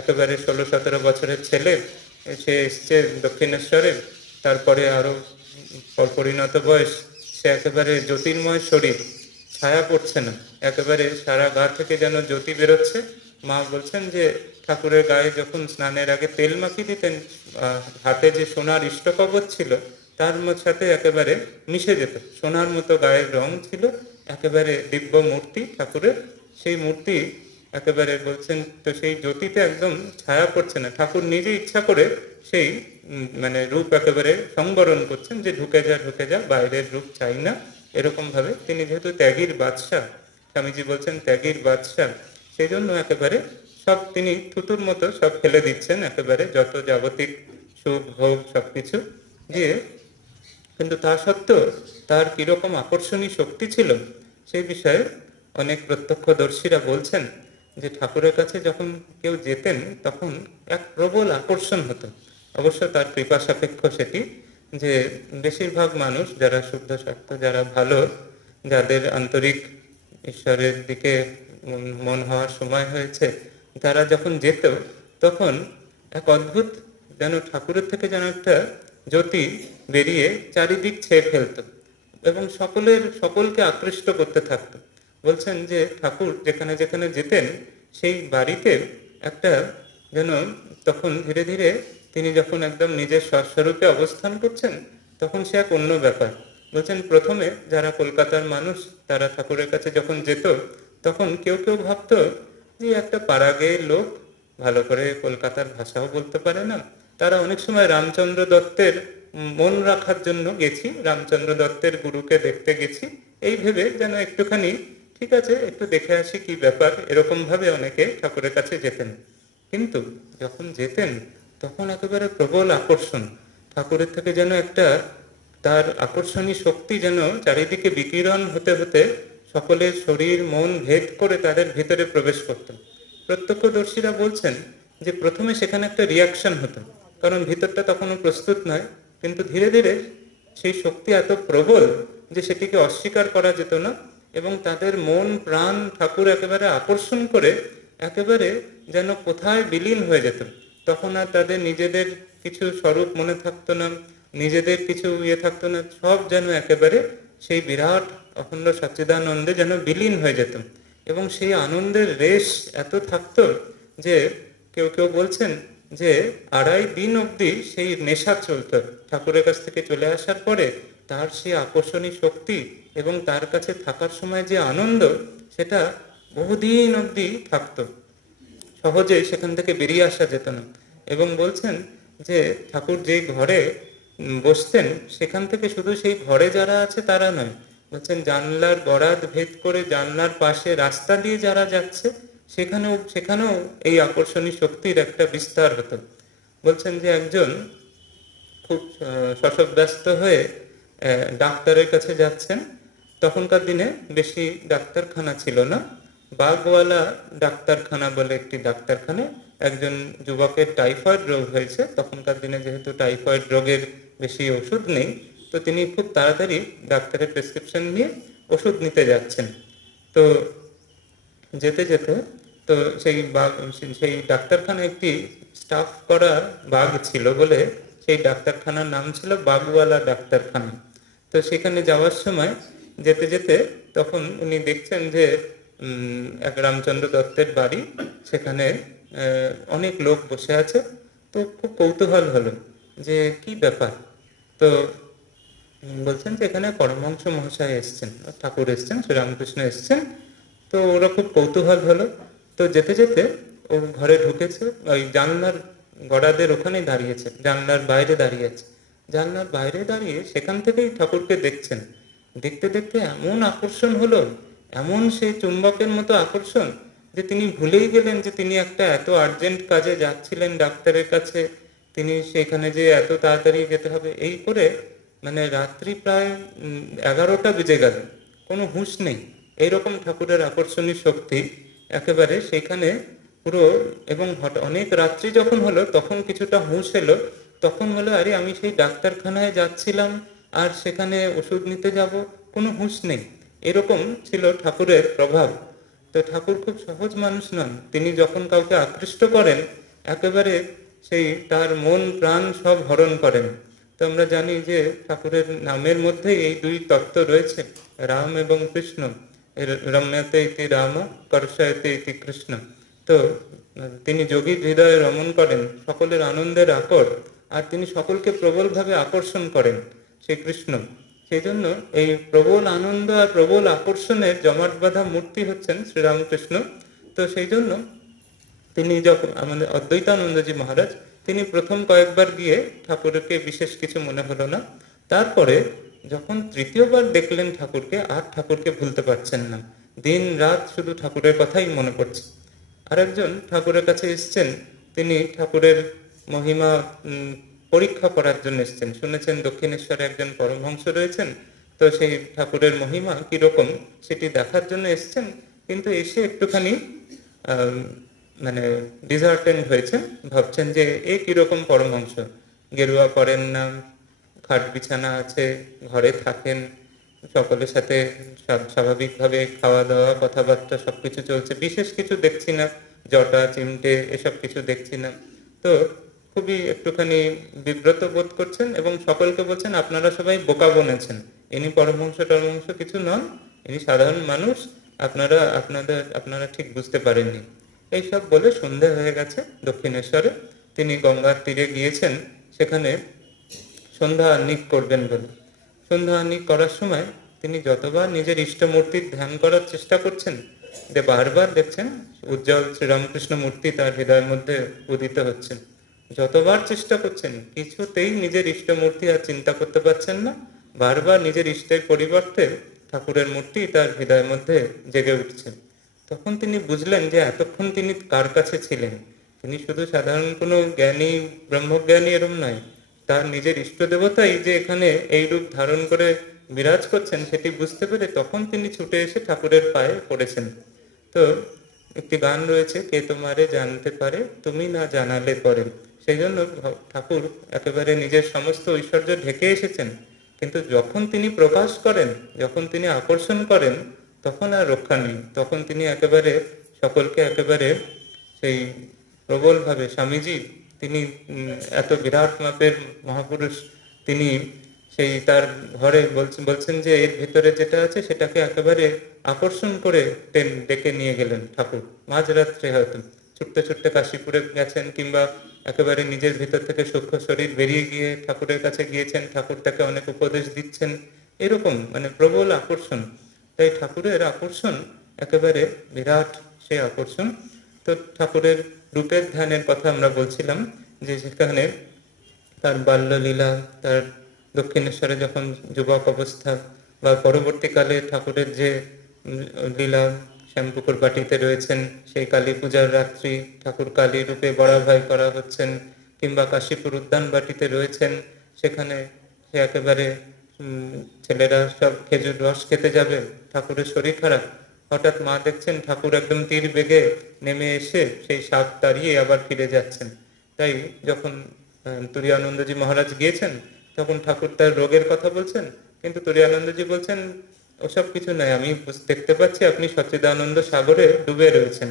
একেবারে 16-17 বছরের ছেলে, সে এসছে দক্ষিণেশ্বরে, তারপরে আরো পরিণত বয়স, সে একেবারে জ্যোতির্ময় শরীর, ছায়া পড়ছে না, একেবারে সারা গা থেকে যেন জ্যোতি বেরোচ্ছে। মা বলছেন যে ঠাকুরের গায়ে যখন স্নানের আগে তেল মাখিয়ে দিতেন, হাতে যে সোনার ইষ্টকবচ ছিল তার সাথে একেবারে মিশে যেত, সোনার মতো গায়ের রং ছিল, একেবারে দিব্য মূর্তি ঠাকুরের। সেই মূর্তি একেবারে বলছেন তো সেই জ্যোতিতে একদম ছায়া পড়ছে না, ঠাকুর নিজে ইচ্ছা করে সেই মানে রূপ একেবারে সংবরণ করছেন যে ঢুকে যা বাইরের রূপ চাই না, এরকম ভাবে। তিনি যেহেতু ত্যাগীর বাদশাহ, স্বামীজি বলছেন ত্যাগীর বাদশাহ, সেই জন্য একেবারে সব তিনি থুতুর মতো সব ফেলে দিচ্ছেন, একেবারে যত জাগতিক সুখ ভোগ সবকিছু দিয়ে। কিন্তু তা সত্ত্বেও তার কিরকম আকর্ষণীয় শক্তি ছিল সেই বিষয়ে অনেক প্রত্যক্ষদর্শীরা বলছেন যে ঠাকুরের কাছে যখন কেউ যেতেন তখন এক প্রবল আকর্ষণ হতো। অবশ্য তার কৃপা সাপেক্ষ সেটি, যে বেশিরভাগ মানুষ যারা শুদ্ধ স্বার্থ, যারা ভালো, যাদের আন্তরিক ঈশ্বরের দিকে মন হওয়ার সময় হয়েছে, তারা যখন যেত তখন এক অদ্ভুত যেন ঠাকুরের থেকে যেন একটা জ্যোতি বেরিয়ে চারিদিক ছেয়ে ফেলত এবং সকলকে আকৃষ্ট করতে থাকতো। বলছেন যে ঠাকুর যেখানে যেখানে যেতেন সেই বাড়িতে একটা যেন তখন ধীরে ধীরে তিনি যখন একদম নিজের স্বস্বরূপে অবস্থান করছেন তখন সে এক অন্য ব্যাপার। বলছেন প্রথমে যারা কলকাতার মানুষ তারা ঠাকুরের কাছে যখন যেত তখন কেউ কেউ ভাবতো যে একটা পাড়াগের লোক, ভালো করে কলকাতার ভাষাও বলতে পারে না। তারা অনেক সময় রামচন্দ্র দত্তের মন রাখার জন্য গেছি, রামচন্দ্র দত্তের গুরুকে দেখতে গেছি, এই ভেবে যেন একটুখানি ঠিক আছে একটু দেখে আসি কি ব্যাপার, এরকম ভাবে অনেকে ঠাকুরের কাছে যেতেন। কিন্তু যখন যেতেন তখন একেবারে প্রবল আকর্ষণ, ঠাকুরের থেকে যেন একটা তার আকর্ষণী শক্তি যেন চারিদিকে বিকিরণ হতে হতে সকলের শরীর মন ভেদ করে তাদের ভিতরে প্রবেশ করত। প্রত্যক্ষদর্শীরা বলছেন যে প্রথমে সেখানে একটা রিয়াকশন হতো, কারণ ভিতরটা তখনও প্রস্তুত নয়, কিন্তু ধীরে ধীরে সেই শক্তি এত প্রবল যে সেটিকে অস্বীকার করা যেত না এবং তাদের মন প্রাণ ঠাকুর একেবারে আকর্ষণ করে একেবারে যেন কোথায় বিলীন হয়ে যেত। তখন আর তাদের নিজেদের কিছু স্বরূপ মনে থাকতো না, নিজেদের কিছু থাকতো না, সব যেন একেবারে সেই বিরাট অখণ্ড সচ্চিদানন্দে যেন বিলীন হয়ে যেত এবং সেই আনন্দের রেশ এত থাকতো যে কেউ কেউ বলছেন যে 2.5 দিন অবধি সেই নেশা চলত। ঠাকুরের কাছ থেকে চলে আসার পরে তার সেই আকর্ষণী শক্তি এবং তার কাছে থাকার সময় যে আনন্দ সেটা বহুদিন অবধি থাকতো, সহজেই সেখান থেকে বেরিয়ে আসা যেত না। এবং বলছেন যে ঠাকুর যে ঘরে বসতেন সেখান থেকে শুধু সেই ঘরে যারা আছে তারা নয়, বলছেন জানলার বরাত ভেদ করে জানলার পাশে রাস্তা দিয়ে যারা যাচ্ছে সেখানেও এই আকর্ষণী শক্তির একটা বিস্তার হতো। বলছেন যে একজন খুব শশব্যস্ত হয়ে ডাক্তারের কাছে যাচ্ছেন, তখনকার দিনে বেশি ডাক্তারখানা ছিল না, বাগওয়ালা ডাক্তারখানা বলে একটি ডাক্তারখানা। একজন যুবকের টাইফয়েড রোগ হয়েছে, তখনকার দিনে যেহেতু টাইফয়েড রোগের বেশি ওষুধ নেই, তো তিনি খুব তাড়াতাড়ি ডাক্তারের প্রেসক্রিপশন নিয়ে ওষুধ নিতে যাচ্ছেন। তো যেতে যেতে তো সেই ডাক্তারখানা একটি স্টাফ করা বাঘ ছিল বলে সেই ডাক্তারখানার নাম ছিল বাগওয়ালা ডাক্তারখানা। তো সেখানে যাওয়ার সময় যেতে যেতে তখন উনি দেখছেন যে এক রামচন্দ্র দত্তের বাড়ি, সেখানে অনেক লোক বসে আছে। তো খুব কৌতূহল হলো যে কি ব্যাপার। তো বলছেন যে এখানে পরমহংস মহাশয় এসছেন, ঠাকুর এসছেন, শ্রীরামকৃষ্ণ এসছেন। তো ওরা খুব কৌতূহল হলো। তো যেতে যেতে ও ঘরে ঢুকেছে, ওই জানলার গড়াদের ওখানেই দাঁড়িয়েছে, জানলার বাইরে দাঁড়িয়েছে। জানলার বাইরে দাঁড়িয়ে সেখান থেকেই ঠাকুরকে দেখছেন। দেখতে দেখতে এমন আকর্ষণ হলো, এমন সেই চুম্বকের মতো আকর্ষণ যে তিনি ভুলেই গেলেন যে তিনি একটা এত আর্জেন্ট কাজে যাচ্ছিলেন ডাক্তারের কাছে, তিনি সেখানে যে এত তাড়াতাড়ি যেতে হবে। এই করে মানে রাত্রি প্রায় 11টা বেজে গেল, কোনো হুঁশ নেই। এইরকম ঠাকুরের আকর্ষণী শক্তি একেবারে সেইখানে পুরো। এবং অনেক রাত্রি যখন হলো তখন কিছুটা হুঁশ এলো, তখন হলো আরে আমি সেই ডাক্তারখানায় যাচ্ছিলাম, আর সেখানে ওষুধ নিতে যাব, কোনো হুঁশ নেই। এরকম ছিল ঠাকুরের প্রভাব। তো ঠাকুর খুব সহজ মানুষ নন। তিনি যখন কাউকে আকৃষ্ট করেন, একেবারে সেই তার মন প্রাণ সব হরণ করেন। তো আমরা জানি যে ঠাকুরের নামের মধ্যে এই দুই তত্ত্ব রয়েছে, রাম এবং কৃষ্ণ। রম্যাতে ইতি রাম, কর্ষায়তে ইতি কৃষ্ণ। তো তিনি যোগীর হৃদয়ে রমণ করেন, সকলের আনন্দের আকর, আর তিনি সকলকে প্রবলভাবে আকর্ষণ করেন, সেই কৃষ্ণ। সেই জন্য এই প্রবল আনন্দ আর প্রবল আকর্ষণের জমাট বাঁধা মূর্তি হচ্ছেন শ্রীরামকৃষ্ণ। তো সেই জন্য তিনি যখন আমাদের অদ্বৈতানন্দজি মহারাজ, তিনি প্রথম কয়েকবার গিয়ে ঠাকুরকে বিশেষ কিছু মনে হলো না। তারপরে যখন তৃতীয়বার দেখলেন ঠাকুরকে, আর ঠাকুরকে ভুলতে পারছেন না, দিন রাত শুধু ঠাকুরের কথাই মনে পড়ছে। আরেকজন ঠাকুরের কাছে এসছেন, তিনি ঠাকুরের মহিমা পরীক্ষা করার জন্য এসছেন। শুনেছেন দক্ষিণেশ্বরে একজন পরমহংস রয়েছেন, তো সেই ঠাকুরের মহিমা কিরকম সেটি দেখার জন্য এসছেন। কিন্তু এসে একটুখানি মানে ডিসার্টেন্ট হয়েছেন, ভাবছেন যে এ কিরকম পরমহংস, গেরুয়া পরেন না, খাট বিছানা আছে, ঘরে থাকেন, সকলের সাথে স্বাভাবিকভাবে খাওয়া দাওয়া কথাবার্তা সবকিছু চলছে, বিশেষ কিছু দেখছি না, জটা চিমটে এসব কিছু দেখছি না। তো খুবই একটুখানি বিব্রত বোধ করছেন এবং সকলকে বলছেন আপনারা সবাই বোকা বনেছেন, ইনি পরমহংস টরমহংস কিছু নন, ইনি সাধারণ মানুষ, আপনারা ঠিক বুঝতে পারেননি। এইসব বলে সন্ধে হয়ে গেছে দক্ষিণেশ্বরে। তিনি গঙ্গার তীরে গিয়েছেন, সেখানে সন্ধ্যা আহ্নিক করবেন বলে। সন্ধ্যা আহ্নিক করার সময় তিনি যতবার নিজের ইষ্টমূর্তির ধ্যান করার চেষ্টা করছেন, যে বারবার দেখছেন উজ্জ্বল শ্রীরামকৃষ্ণ মূর্তি তার হৃদয়ের মধ্যে উদিত হচ্ছেন। যতবার চেষ্টা করছেন, কিছুতেই নিজের ইষ্টমূর্তি আর চিন্তা করতে পারছেন না। বারবার নিজের ইষ্টের পরিবর্তে ঠাকুরের মূর্তি তার হৃদয়ের মধ্যে জেগে উঠছেন। তখন তিনি বুঝলেন যে এতক্ষণ তিনি কার কাছে ছিলেন। তিনি শুধু সাধারণ কোনো জ্ঞানী, ব্রহ্মজ্ঞানী এরম নয়, তার নিজের ইষ্ট দেবতাই যে এখানে এই রূপ ধারণ করে বিরাজ করছেন সেটি বুঝতে পেরে তখন তিনি ছুটে এসে ঠাকুরের পায়ে পড়েছেন। তো একটি গান রয়েছে, কে তোমারে জানতে পারে তুমি না জানালে পরে। সেই জন্য ঠাকুর একেবারে নিজের সমস্ত ঐশ্বর্য ঢেকে এসেছেন, কিন্তু যখন তিনি প্রকাশ করেন, যখন তিনি আকর্ষণ করেন, তখন আর রক্ষা নেই। তখন তিনি একেবারে সকলকে একেবারে সেই প্রবলভাবে, স্বামীজি তিনি এত বিরাট মাপের মহাপুরুষ, তিনি সেই তার ঘরে বলছেন যে এর ভিতরে যেটা আছে সেটাকে একেবারে আকর্ষণ করে ডেকে নিয়ে গেলেন ঠাকুর। মাঝরাত্রে হয়তো ছুটতে ছুটতে কাশীপুরে গেছেন, কিংবা একেবারে নিজের ভিতর থেকে সূক্ষ্ম শরীর বেরিয়ে গিয়ে ঠাকুরের কাছে গিয়েছেন, ঠাকুর তাকে অনেক উপদেশ দিচ্ছেন, এরকম মানে প্রবল আকর্ষণ। তাই ঠাকুরের আকর্ষণ একেবারে বিরাট, সেই আকর্ষণ। তো ঠাকুরের রূপের ধ্যানের কথা আমরা বলছিলাম, যে সেখানে তার বাল্যলীলা, তার দক্ষিণেশ্বরে যখন যুবক অবস্থা, বা পরবর্তীকালে ঠাকুরের যে লীলা, শ্যামপুকুর বাটিতে রয়েছেন, সেই কালী পূজার রাত্রি ঠাকুর কালী রূপে বড়াভাই করা হচ্ছেন, কিংবা কাশীপুর উদ্যান বাটিতে রয়েছেন, সেখানে সে একেবারে ছেলেরা সব খেজুর রস খেতে যাবে, ঠাকুরের শরীর খারাপ, হঠাৎ মা দেখছেন ঠাকুর একদম তীর বেগে নেমে এসে সেই সাপ তাড়িয়ে আবার ফিরে যাচ্ছেন। তাই যখন তুরীয়ানন্দজি মহারাজ গিয়েছেন, তখন ঠাকুর তার রোগের কথা বলছেন, কিন্তু তুরীয়ানন্দজি বলছেন ওসব কিছু নয়, আমি দেখতে পাচ্ছি আপনি সচ্চিদানন্দ সাগরে ডুবে রয়েছেন।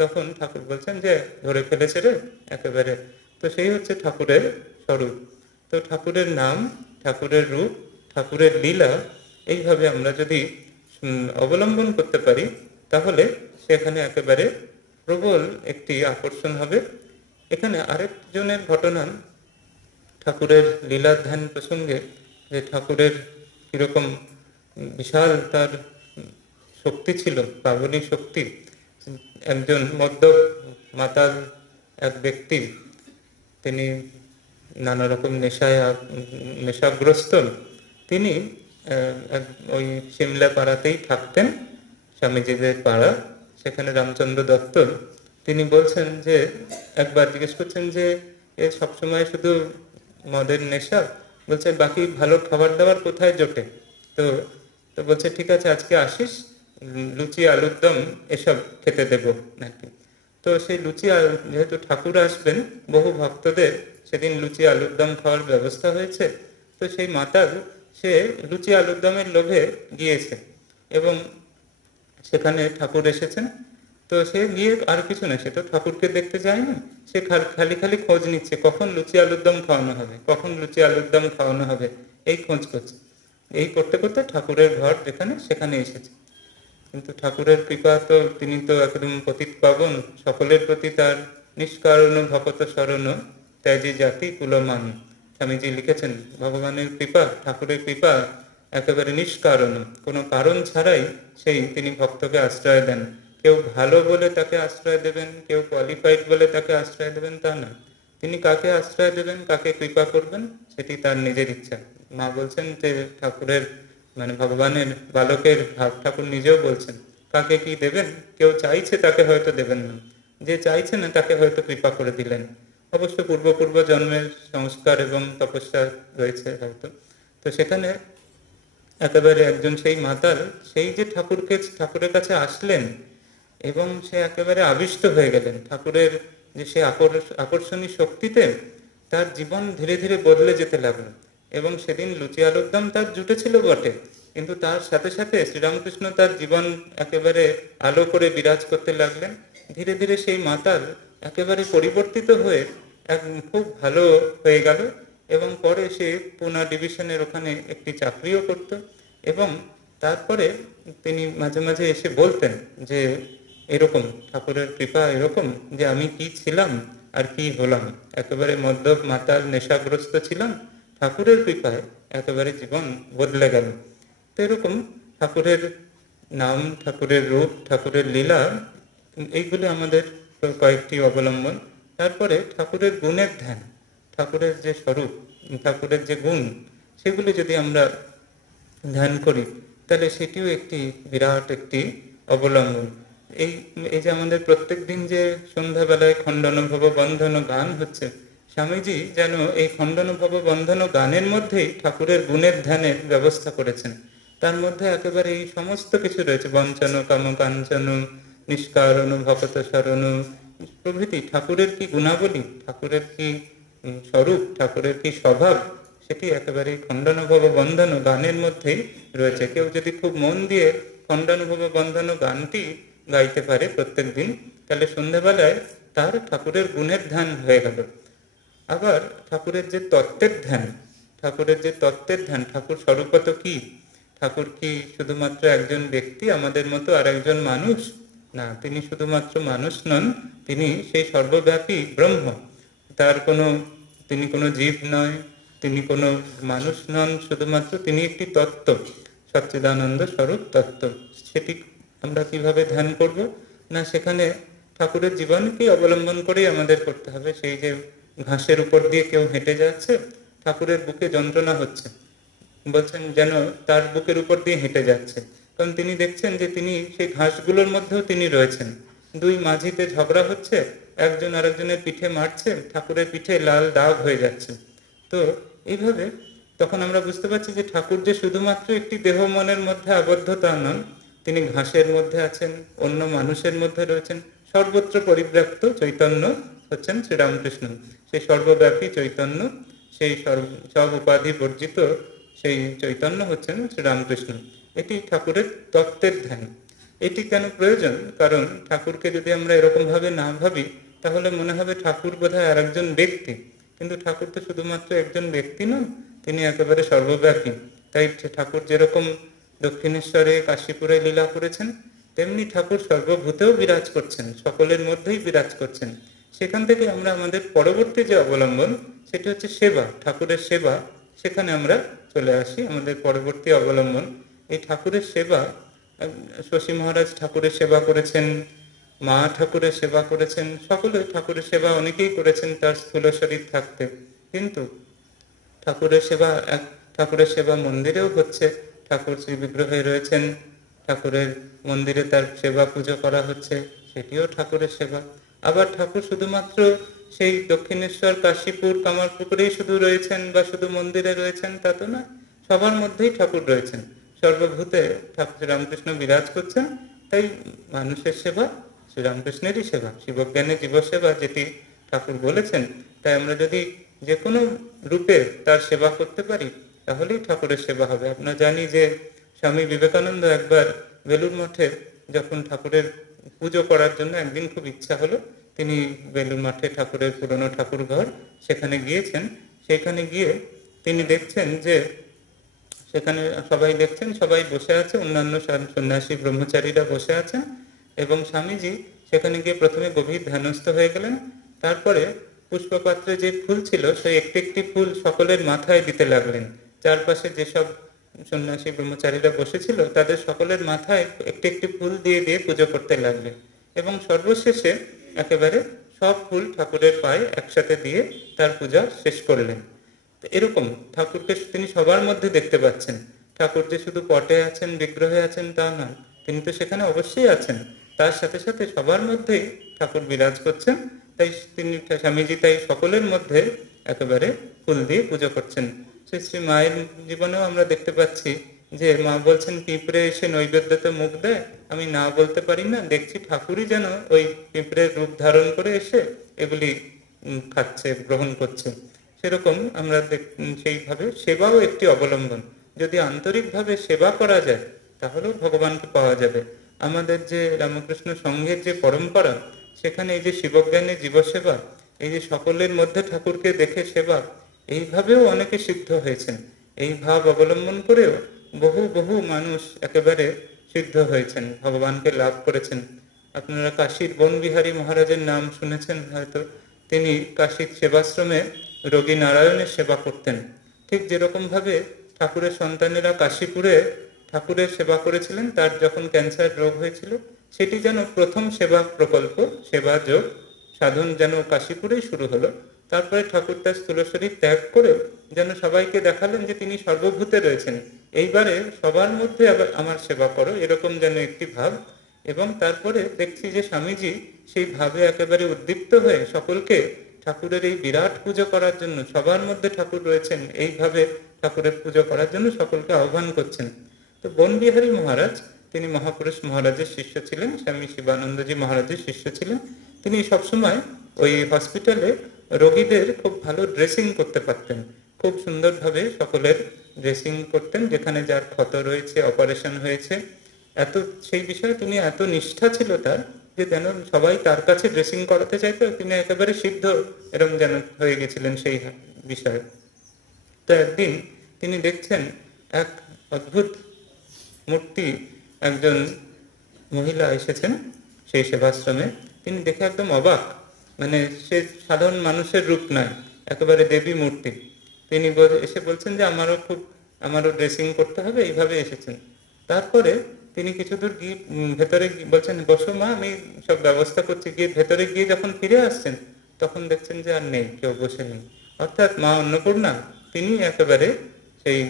তখন ঠাকুর বলছেন যে ধরে ফেলেছে রে একেবারে। তো সেই হচ্ছে ঠাকুরের স্বরূপ। তো ঠাকুরের নাম, ঠাকুরের রূপ, ঠাকুরের লীলা এইভাবে আমরা যদি অবলম্বন করতে পারি, তাহলে সেখানে একেবারে প্রবল একটি আকর্ষণ হবে। এখানে আরেকজনের ঘটনা ঠাকুরের লীলা ধ্যান প্রসঙ্গে, যে ঠাকুরের কিরকম বিশাল তার শক্তি ছিল, পাবনী শক্তি। একজন মদ্যপ মাতাল এক ব্যক্তি, তিনি নানা রকম নেশাগ্রস্ত, তিনি ওই সিমলা পাড়াতেই থাকতেন, স্বামীজিদের পাড়া, সেখানে রামচন্দ্র দত্ত। তিনি বলছেন যে একবার জিজ্ঞেস করছেন যে এ সবসময় শুধু মদের নেশা, বলছে বাকি ভালো খাবার দাবার কোথায় জোটে? তো বলছে ঠিক আছে আজকে আসিস, লুচি আলুর দম এসব খেতে দেবো নাকি। তো সেই লুচি, যেহেতু ঠাকুর আসবেন, বহু ভক্তদের সেদিন লুচি আলুর দম খাওয়ার ব্যবস্থা হয়েছে। তো সেই মাতাল সে লুচি আলুর দমের লোভে গিয়েছে এবং সেখানে ঠাকুর এসেছেন। তো সে গিয়ে আর কিছু না, সে তো ঠাকুরকে দেখতে যায়নি, সে খালি খালি খোঁজ নিচ্ছে কখন লুচি আলুর দম খাওয়ানো হবে, কখন লুচি আলুর দম খাওয়ানো হবে, এই খোঁজ করছে। এই করতে করতে ঠাকুরের ঘর যেখানে সেখানে এসেছে। কিন্তু ঠাকুরের কৃপা তো, তিনি তো একদম পতিত পাবন, সকলের প্রতি তার নিষ্কারণ ভকত শরণ ত্যাজি জাতি কুলমান। স্বামীজি লিখেছেন ভগবানের কৃপা, ঠাকুরের কৃপা একেবারে নিষ্কারণ, কোনো কারণ ছাড়াই সেই তিনি ভক্তকে আশ্রয় দেন। কেউ ভালো বলে তাকে আশ্রয় দেবেন, কেউ কোয়ালিফাইড বলে তাকে আশ্রয় দেবেন, তা না। তিনি কাকে আশ্রয় দেবেন, কাকে কৃপা করবেন, সেটি তার নিজের ইচ্ছা। মা বলছেন যে ঠাকুরের মানে ভগবানের বালকের ভাব, ঠাকুর নিজেও বলছেন কাকে কি দেবেন, কেউ চাইছে তাকে হয়তো দেবেন না, যে চাইছে না তাকে হয়তো কৃপা করে দিলেন। অবশ্য পূর্ব জন্মের সংস্কার এবং তপস্যা রয়েছে হয়তো। তো সেখানে একেবারে একজন সেই মাতাল, সেই যে ঠাকুরের কাছে আসলেন এবং সে একেবারে আবিষ্ট হয়ে গেলেন ঠাকুরের যে সে আকর্ষণী শক্তিতে, তার জীবন ধীরে ধীরে বদলে যেতে লাগলো। এবং সেদিন লুচি আলুর দম তার জুটেছিল বটে, কিন্তু তার সাথে সাথে শ্রীরামকৃষ্ণ তার জীবন একেবারে আলো করে বিরাজ করতে লাগলেন। ধীরে ধীরে সেই মাতাল একেবারে পরিবর্তিত হয়ে খুব ভালো হয়ে গেল এবং পরে সে পুনা ডিভিশনের ওখানে একটি চাকরিও করত। এবং তারপরে তিনি মাঝে মাঝে এসে বলতেন যে এরকম ঠাকুরের কৃপা এরকম যে আমি কি ছিলাম আর কি হলাম, একেবারে মদ্যপ মাতাল নেশাগ্রস্ত ছিলাম, ঠাকুরের কৃপায় একেবারে জীবন বদলে গেল। তো এরকম ঠাকুরের নাম, ঠাকুরের রূপ, ঠাকুরের লীলা, এইগুলো আমাদের কয়েকটি অবলম্বন। তারপরে ঠাকুরের গুণের ধ্যান, ঠাকুরের যে স্বরূপ, ঠাকুরের যে গুণ, সেগুলি যদি আমরা ধ্যান করি তাহলে সেটিও একটি বিরাট একটি অবলম্বন। এই এই যে আমাদের প্রত্যেক দিন যে সন্ধ্যাবেলায় খণ্ডনভব বন্ধন গান হচ্ছে, স্বামীজি যেন এই খণ্ডনভব বন্ধন গানের মধ্যেই ঠাকুরের গুণের ধ্যানের ব্যবস্থা করেছেন। তার মধ্যে একেবারে এই সমস্ত কিছু রয়েছে, বঞ্চন কাম কাঞ্চন নিষ্কারণ ভকত শরণ প্রভৃতি। ঠাকুরের কি গুণাবলী, ঠাকুরের কি স্বরূপ, ঠাকুরের কি স্বভাব, সেটি একেবারে খণ্ডানুভব বন্ধন গানের মধ্যেই রয়েছে। কেউ যদি খুব মন দিয়ে খণ্ডানুভব বন্ধন গানটি গাইতে পারে প্রত্যেক দিন, তাহলে সন্ধ্যেবেলায় তার ঠাকুরের গুণের ধ্যান হয়ে গেল। আবার ঠাকুরের যে তত্ত্বের ধ্যান, ঠাকুর স্বরূপত কি, ঠাকুর কি শুধুমাত্র একজন ব্যক্তি আমাদের মতো আর একজন মানুষ? না, তিনি শুধুমাত্র মানুষ নন, তিনি সেই সর্বব্যাপী ব্রহ্ম। তিনি কোনো জীব নয়, তিনি কোনো মানুষ নন, শুধুমাত্র তিনি একটি তত্ত্ব, সচ্চিদানন্দ স্বরূপ তত্ত্ব। সেটি আমরা কিভাবে ধ্যান করব? না, সেখানে ঠাকুরের জীবনকে অবলম্বন করেই আমাদের করতে হবে। সেই যে ঘাসের উপর দিয়ে কেউ হেঁটে যাচ্ছে, ঠাকুরের বুকে যন্ত্রণা হচ্ছে, বলছেন যেন তার বুকের উপর দিয়ে হেঁটে যাচ্ছে, কারণ তিনি দেখছেন যে তিনি সেই ঘাসগুলোর মধ্যেও তিনি রয়েছেন। দুই মাঝিতে ঝগড়া হচ্ছে, একজন আরেকজনের পিঠে মারছে, ঠাকুরের পিঠে লাল দাগ হয়ে যাচ্ছে। তো এইভাবে তখন আমরা বুঝতে পারছি যে ঠাকুর যে শুধুমাত্র একটি দেহ মনের মধ্যে আবদ্ধতা নন, তিনি ঘাসের মধ্যে আছেন, অন্য মানুষের মধ্যে রয়েছেন, সর্বত্র পরিব্যাপ্ত চৈতন্য হচ্ছেন শ্রীরামকৃষ্ণ। সেই সর্বব্যাপী চৈতন্য, সেই সব উপাধি বর্জিত সেই চৈতন্য হচ্ছেন শ্রীরামকৃষ্ণ। এটি ঠাকুরের তত্ত্বের ধ্যান। এটি কেন প্রয়োজন? কারণ ঠাকুরকে যদি আমরা এরকম ভাবে না ভাবি, তাহলে মনে হবে ঠাকুর বোধহয় আর একজন ব্যক্তি। কিন্তু ঠাকুর তো শুধুমাত্র একজন ব্যক্তি নন, তিনি একেবারে সর্বব্যাপী। তাই ঠাকুর যেরকম দক্ষিণেশ্বরে কাশীপুরে লীলা করেছেন, তেমনি ঠাকুর সর্বভূতেও বিরাজ করছেন, সকলের মধ্যেই বিরাজ করছেন। সেখান থেকে আমরা আমাদের পরবর্তী যে অবলম্বন, সেটি হচ্ছে সেবা, ঠাকুরের সেবা। সেখানে আমরা চলে আসি, আমাদের পরবর্তী অবলম্বন এই ঠাকুরের সেবা। শশী মহারাজ ঠাকুরের সেবা করেছেন, মা ঠাকুরের সেবা করেছেন, সকলে ঠাকুরের সেবা অনেকেই করেছেন তার স্থূল শরীর থাকতে। কিন্তু ঠাকুরের সেবা মন্দিরেও হচ্ছে, ঠাকুর শ্রী বিগ্রহে রয়েছেন, ঠাকুরের মন্দিরে তার সেবা পুজো করা হচ্ছে, সেটিও ঠাকুরের সেবা। আবার ঠাকুর শুধুমাত্র সেই দক্ষিণেশ্বর কাশীপুর কামারপুকুরেই শুধু রয়েছেন বা শুধু মন্দিরে রয়েছেন তা তো না, সবার মধ্যেই ঠাকুর রয়েছেন, সর্বভূতে ঠাকুর শ্রীরামকৃষ্ণ বিরাজ করছেন। তাই মানুষের সেবা শ্রীরামকৃষ্ণেরই সেবা, শিবজ্ঞানে জীবসেবা যেটি ঠাকুর বলেছেন। তাই আমরা যদি যে কোনো রূপে তার সেবা করতে পারি, তাহলেই ঠাকুরের সেবা হবে। আমরা জানি যে স্বামী বিবেকানন্দ একবার বেলুড় মঠে যখন ঠাকুরের পুজো করার জন্য একদিন খুব ইচ্ছা হলো, তিনি বেলুড় মঠে ঠাকুরের পুরনো ঠাকুর ঘর সেখানে গিয়েছেন। সেখানে গিয়ে তিনি দেখছেন যে সেখানে সবাই বসে আছে, অন্যান্য সন্ন্যাসী ব্রহ্মচারীরা বসে আছেন, এবং স্বামীজি সেখানে গিয়ে প্রথমে গভীর ধ্যানস্থ হয়ে গেলেন। তারপরে পুষ্পপাত্রে যে ফুল ছিল সেই একটি একটি ফুল সকলের মাথায় দিতে লাগলেন। চারপাশে যেসব সন্ন্যাসী ব্রহ্মচারীরা বসেছিল তাদের সকলের মাথায় একটি একটি ফুল দিয়ে দিয়ে পুজো করতে লাগলেন, এবং সর্বশেষে একেবারে সব ফুল ঠাকুরের পায়ে একসাথে দিয়ে তার পূজা শেষ করলেন। এরকম ঠাকুরকে তিনি সবার মধ্যে দেখতে পাচ্ছেন। ঠাকুর যে শুধু পটে আছেন, বিগ্রহে আছেন তা নয়, তিনি তো সেখানে অবশ্যই আছেন, তার সাথে সাথে সবার মধ্যেই ঠাকুর বিরাজ করছেন। তাই স্বামীজি তাই সকলের মধ্যে একেবারে ফুল দিয়ে পুজো করছেন। শ্রী মায়ের জীবনেও আমরা দেখতে পাচ্ছি যে মা বলছেন, পিঁপড়ে এসে নৈবেদ্যতে মুখ দেয়, আমি না বলতে পারি না, দেখছি ঠাকুরই যেন ওই পিঁপড়ের রূপ ধারণ করে এসে এগুলি খাচ্ছে, গ্রহণ করছে। সেরকম আমরা সেইভাবে সেবাও একটি অবলম্বন। যদি আন্তরিকভাবে সেবা করা যায় তাহলেও ভগবানকে পাওয়া যাবে। আমাদের যে রামকৃষ্ণ সংঘের যে পরম্পরা, সেখানে এই যে শিবজ্ঞানের জীবসেবা, এই যে সকলের মধ্যে ঠাকুরকে দেখে সেবা, এইভাবেও অনেকে সিদ্ধ হয়েছেন। এই ভাব অবলম্বন করেও বহু বহু মানুষ একেবারে সিদ্ধ হয়েছেন, ভগবানকে লাভ করেছেন। আপনারা কাশীর বনবিহারী মহারাজের নাম শুনেছেন হয়তো। তিনি কাশীর সেবাশ্রমে রোগী নারায়ণের সেবা করতেন। ঠিক যেরকম ভাবে ঠাকুরের সন্তানেরা কাশীপুরে ঠাকুরের সেবা করেছিলেন, তার যখন ক্যান্সার রোগ হয়েছিল, সেটি যেন প্রথম সেবা প্রকল্প, সেবা যোগ সাধন যেন কাশীপুরেই শুরু হলো। তারপরে ঠাকুর তার স্থূল শরীর ত্যাগ করে যেন সবাইকে দেখালেন যে তিনি সর্বভূতে রয়েছেন, এইবারে সবার মধ্যে আবার আমার সেবা করো, এরকম যেন একটি ভাব। এবং তারপরে দেখছি যে স্বামীজি সেই ভাবে একেবারে উদ্দীপ্ত হয়ে সকলকে ঠাকুরের এই বিরাট পুজো করার জন্য, সবার মধ্যে ঠাকুর রয়েছেন এইভাবে ঠাকুরের পুজো করার জন্য সকলকে আহ্বান করছেন। তো বনবিহারী মহারাজ, তিনি মহাপুরুষ মহারাজের শিষ্য ছিলেন, স্বামী শিবানন্দজি মহারাজের শিষ্য ছিলেন। তিনি সবসময় ওই হসপিটালে রোগীদের খুব ভালো ড্রেসিং করতে পারতেন, খুব সুন্দরভাবে সকলের ড্রেসিং করতেন, যেখানে যার ক্ষত রয়েছে, অপারেশন হয়েছে, এত সেই বিষয়ে তিনি এত নিষ্ঠা ছিল তার, যে যেন সবাই তার কাছে ড্রেসিং করাতে চাইতো, তিনি একেবারে সিদ্ধ এরকম যেন হয়ে গেছিলেন সেই বিষয়ে। তো একদিন তিনি দেখছেন এক অদ্ভুত মূর্তি, একজন মহিলা এসেছেন সেই সেবাশ্রমে। তিনি দেখে একদম অবাক, মানে সে সাধারণ মানুষের রূপ নয়, একেবারে দেবী মূর্তি। তিনি এসে বলছেন যে আমারও ড্রেসিং করতে হবে, এইভাবে এসেছেন। তারপরে তিনি কিছু দূর গিয়ে ভেতরে বলছেন, বসো মা, আমি সব ব্যবস্থা করছি। গিয়ে ভেতরে গিয়ে যখন ফিরে আসছেন তখন দেখছেন যে আর নেই, কেউ বসে নেই। অর্থাৎ মা অন্নপূর্ণা তিনি একেবারে সেই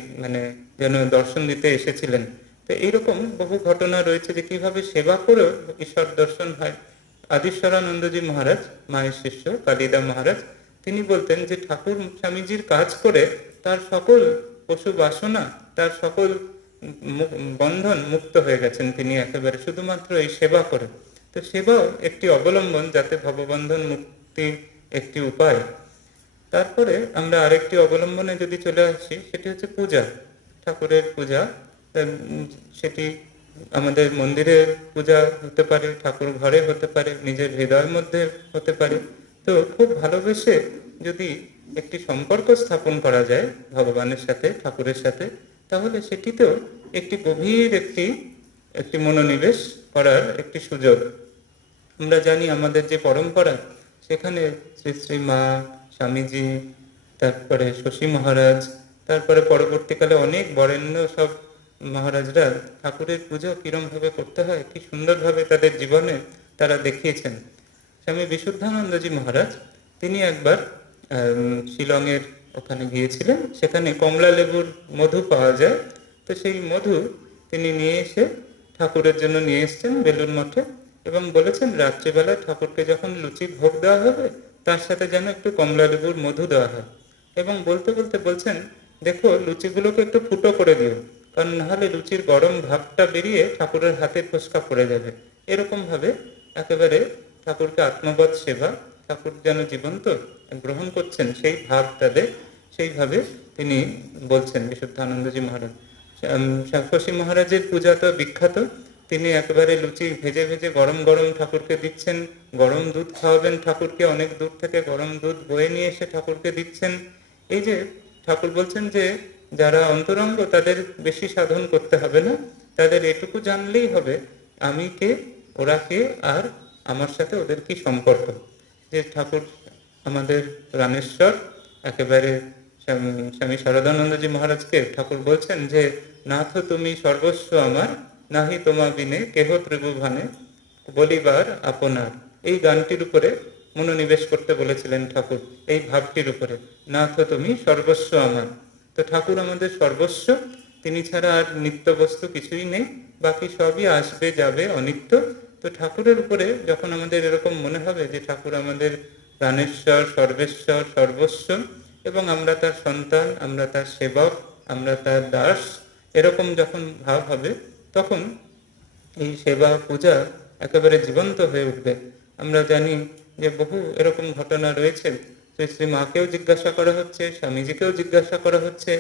যেন দর্শন দিতে এসেছিলেন। তো এইরকম বহু ঘটনা রয়েছে যে কিভাবে সেবা করেও ঈশ্বর দর্শন হয়। আদিশ্বরানন্দজি মহারাজ, মায়ের শিষ্য কালিদা মহারাজ, তিনি বলতেন যে ঠাকুর স্বামীজির কাজ করে তার সকল পশু বাসনা, তার সকল বন্ধন মুক্ত হয়ে গেছেন তিনি একেবারে শুধুমাত্র এই সেবা করে। তো সেবাও একটি অবলম্বন, যাতে ভববন্ধন মুক্তির একটি উপায়। তারপরে আমরা আরেকটি অবলম্বনে যদি চলে আসি, সেটি হচ্ছে পূজা, ঠাকুরের পূজা। সেটি আমাদের মন্দিরে পূজা হতে পারে, ঠাকুর ঘরে হতে পারে, নিজের হৃদয়ের মধ্যে হতে পারে। তো খুব ভালোবেসে যদি একটি সম্পর্ক স্থাপন করা যায় ভগবানের সাথে, ঠাকুরের সাথে, তাহলে সেটিতেও একটি গভীর একটি মনোনিবেশ করার একটি সুযোগ। আমরা জানি আমাদের যে পরম্পরা, সেখানে শ্রী শ্রী মা, স্বামীজি, তারপরে শশী মহারাজ, তারপরে পরবর্তীকালে অনেক বরেণ্য সব মহারাজরা ঠাকুরের পুজো কিরম ভাবে করতে হয়, কি সুন্দরভাবে তাদের জীবনে তারা দেখিয়েছেন। স্বামী বিশুদ্ধানন্দজি মহারাজ, তিনি একবার শিলংয়ের ওখানে গিয়েছিলেন, সেখানে কমলা লেবুর মধু পাওয়া যায়। তো সেই মধু তিনি নিয়ে এসে ঠাকুরের জন্য নিয়ে এসছেন বেলুড় মঠে, এবং বলেছেন রাত্রিবেলায় ঠাকুরকে যখন লুচি ভোগ দেওয়া হবে তার সাথে যেন একটু কমলা লেবুর মধু দেওয়া হয়। এবং বলতে বলতে বলছেন, দেখো লুচিগুলোকে একটু ফুটো করে দিও, কারণ নাহলে লুচির গরম ভাবটা বেরিয়ে ঠাকুরের হাতে ফোসকা পড়ে যাবে। এরকম ভাবে একেবারে ঠাকুরকে আত্মবৎ সেবা, ঠাকুর যেন জীবন্ত গ্রহণ করছেন সেই ভাব তাদের, সেইভাবে তিনি বলছেন বিশুদ্ধানন্দজি মহারাজ। শশী মহারাজের পূজা তো বিখ্যাত। তিনি একেবারে লুচি ভেজে ভেজে গরম গরম ঠাকুরকে দিচ্ছেন, গরম দুধ খাওয়াবেন ঠাকুরকে, অনেক দূর থেকে গরম দুধ বয়ে নিয়ে এসে ঠাকুরকে দিচ্ছেন। এই যে ঠাকুর বলছেন যে যারা অন্তরঙ্গ তাদের বেশি সাধন করতে হবে না, তাদের এটুকু জানলেই হবে আমি কে, ওরা কে, আর আমার সাথে ওদের কি সম্পর্ক। যে ঠাকুর আমাদের প্রাণেশ্বর, একেবারে স্বামী শারদানন্দজি মহারাজকে ঠাকুর বলছেন যে নাথ তুমি সর্বস্ব আমার, নাহি তোমা বিনে কেহ ত্রিভুবনে বলিবার আপনার। এই গানটির উপরে মনোনিবেশ করতে বলেছিলেন ঠাকুর, এই ভাবটির উপরে, নাথ তুমি সর্বস্ব আমার। তো ঠাকুর আমাদের সর্বস্ব, তিনি ছাড়া আর নিত্য বস্তু কিছুই নেই, বাকি সবই আসবে যাবে অনিত্য। তো ঠাকুরের উপরে যখন আমাদের এরকম মনে হবে যে ঠাকুর আমাদের প্রাণেশ্বর, সর্বেশ্বর, সর্বস্ব, এবং আমরা তার সন্তান, আমরা তার সেবক, আমরা তার দাস, এরকম যখন ভাব হবে, তখন এই সেবা পূজা একেবারে জীবন্ত হয়ে উঠবে। আমরা জানি যে বহু এরকম ঘটনা রয়েছে। শ্রী মাকেও জিজ্ঞাসা করা হচ্ছে, স্বামীজিকেও জিজ্ঞাসা করা হচ্ছে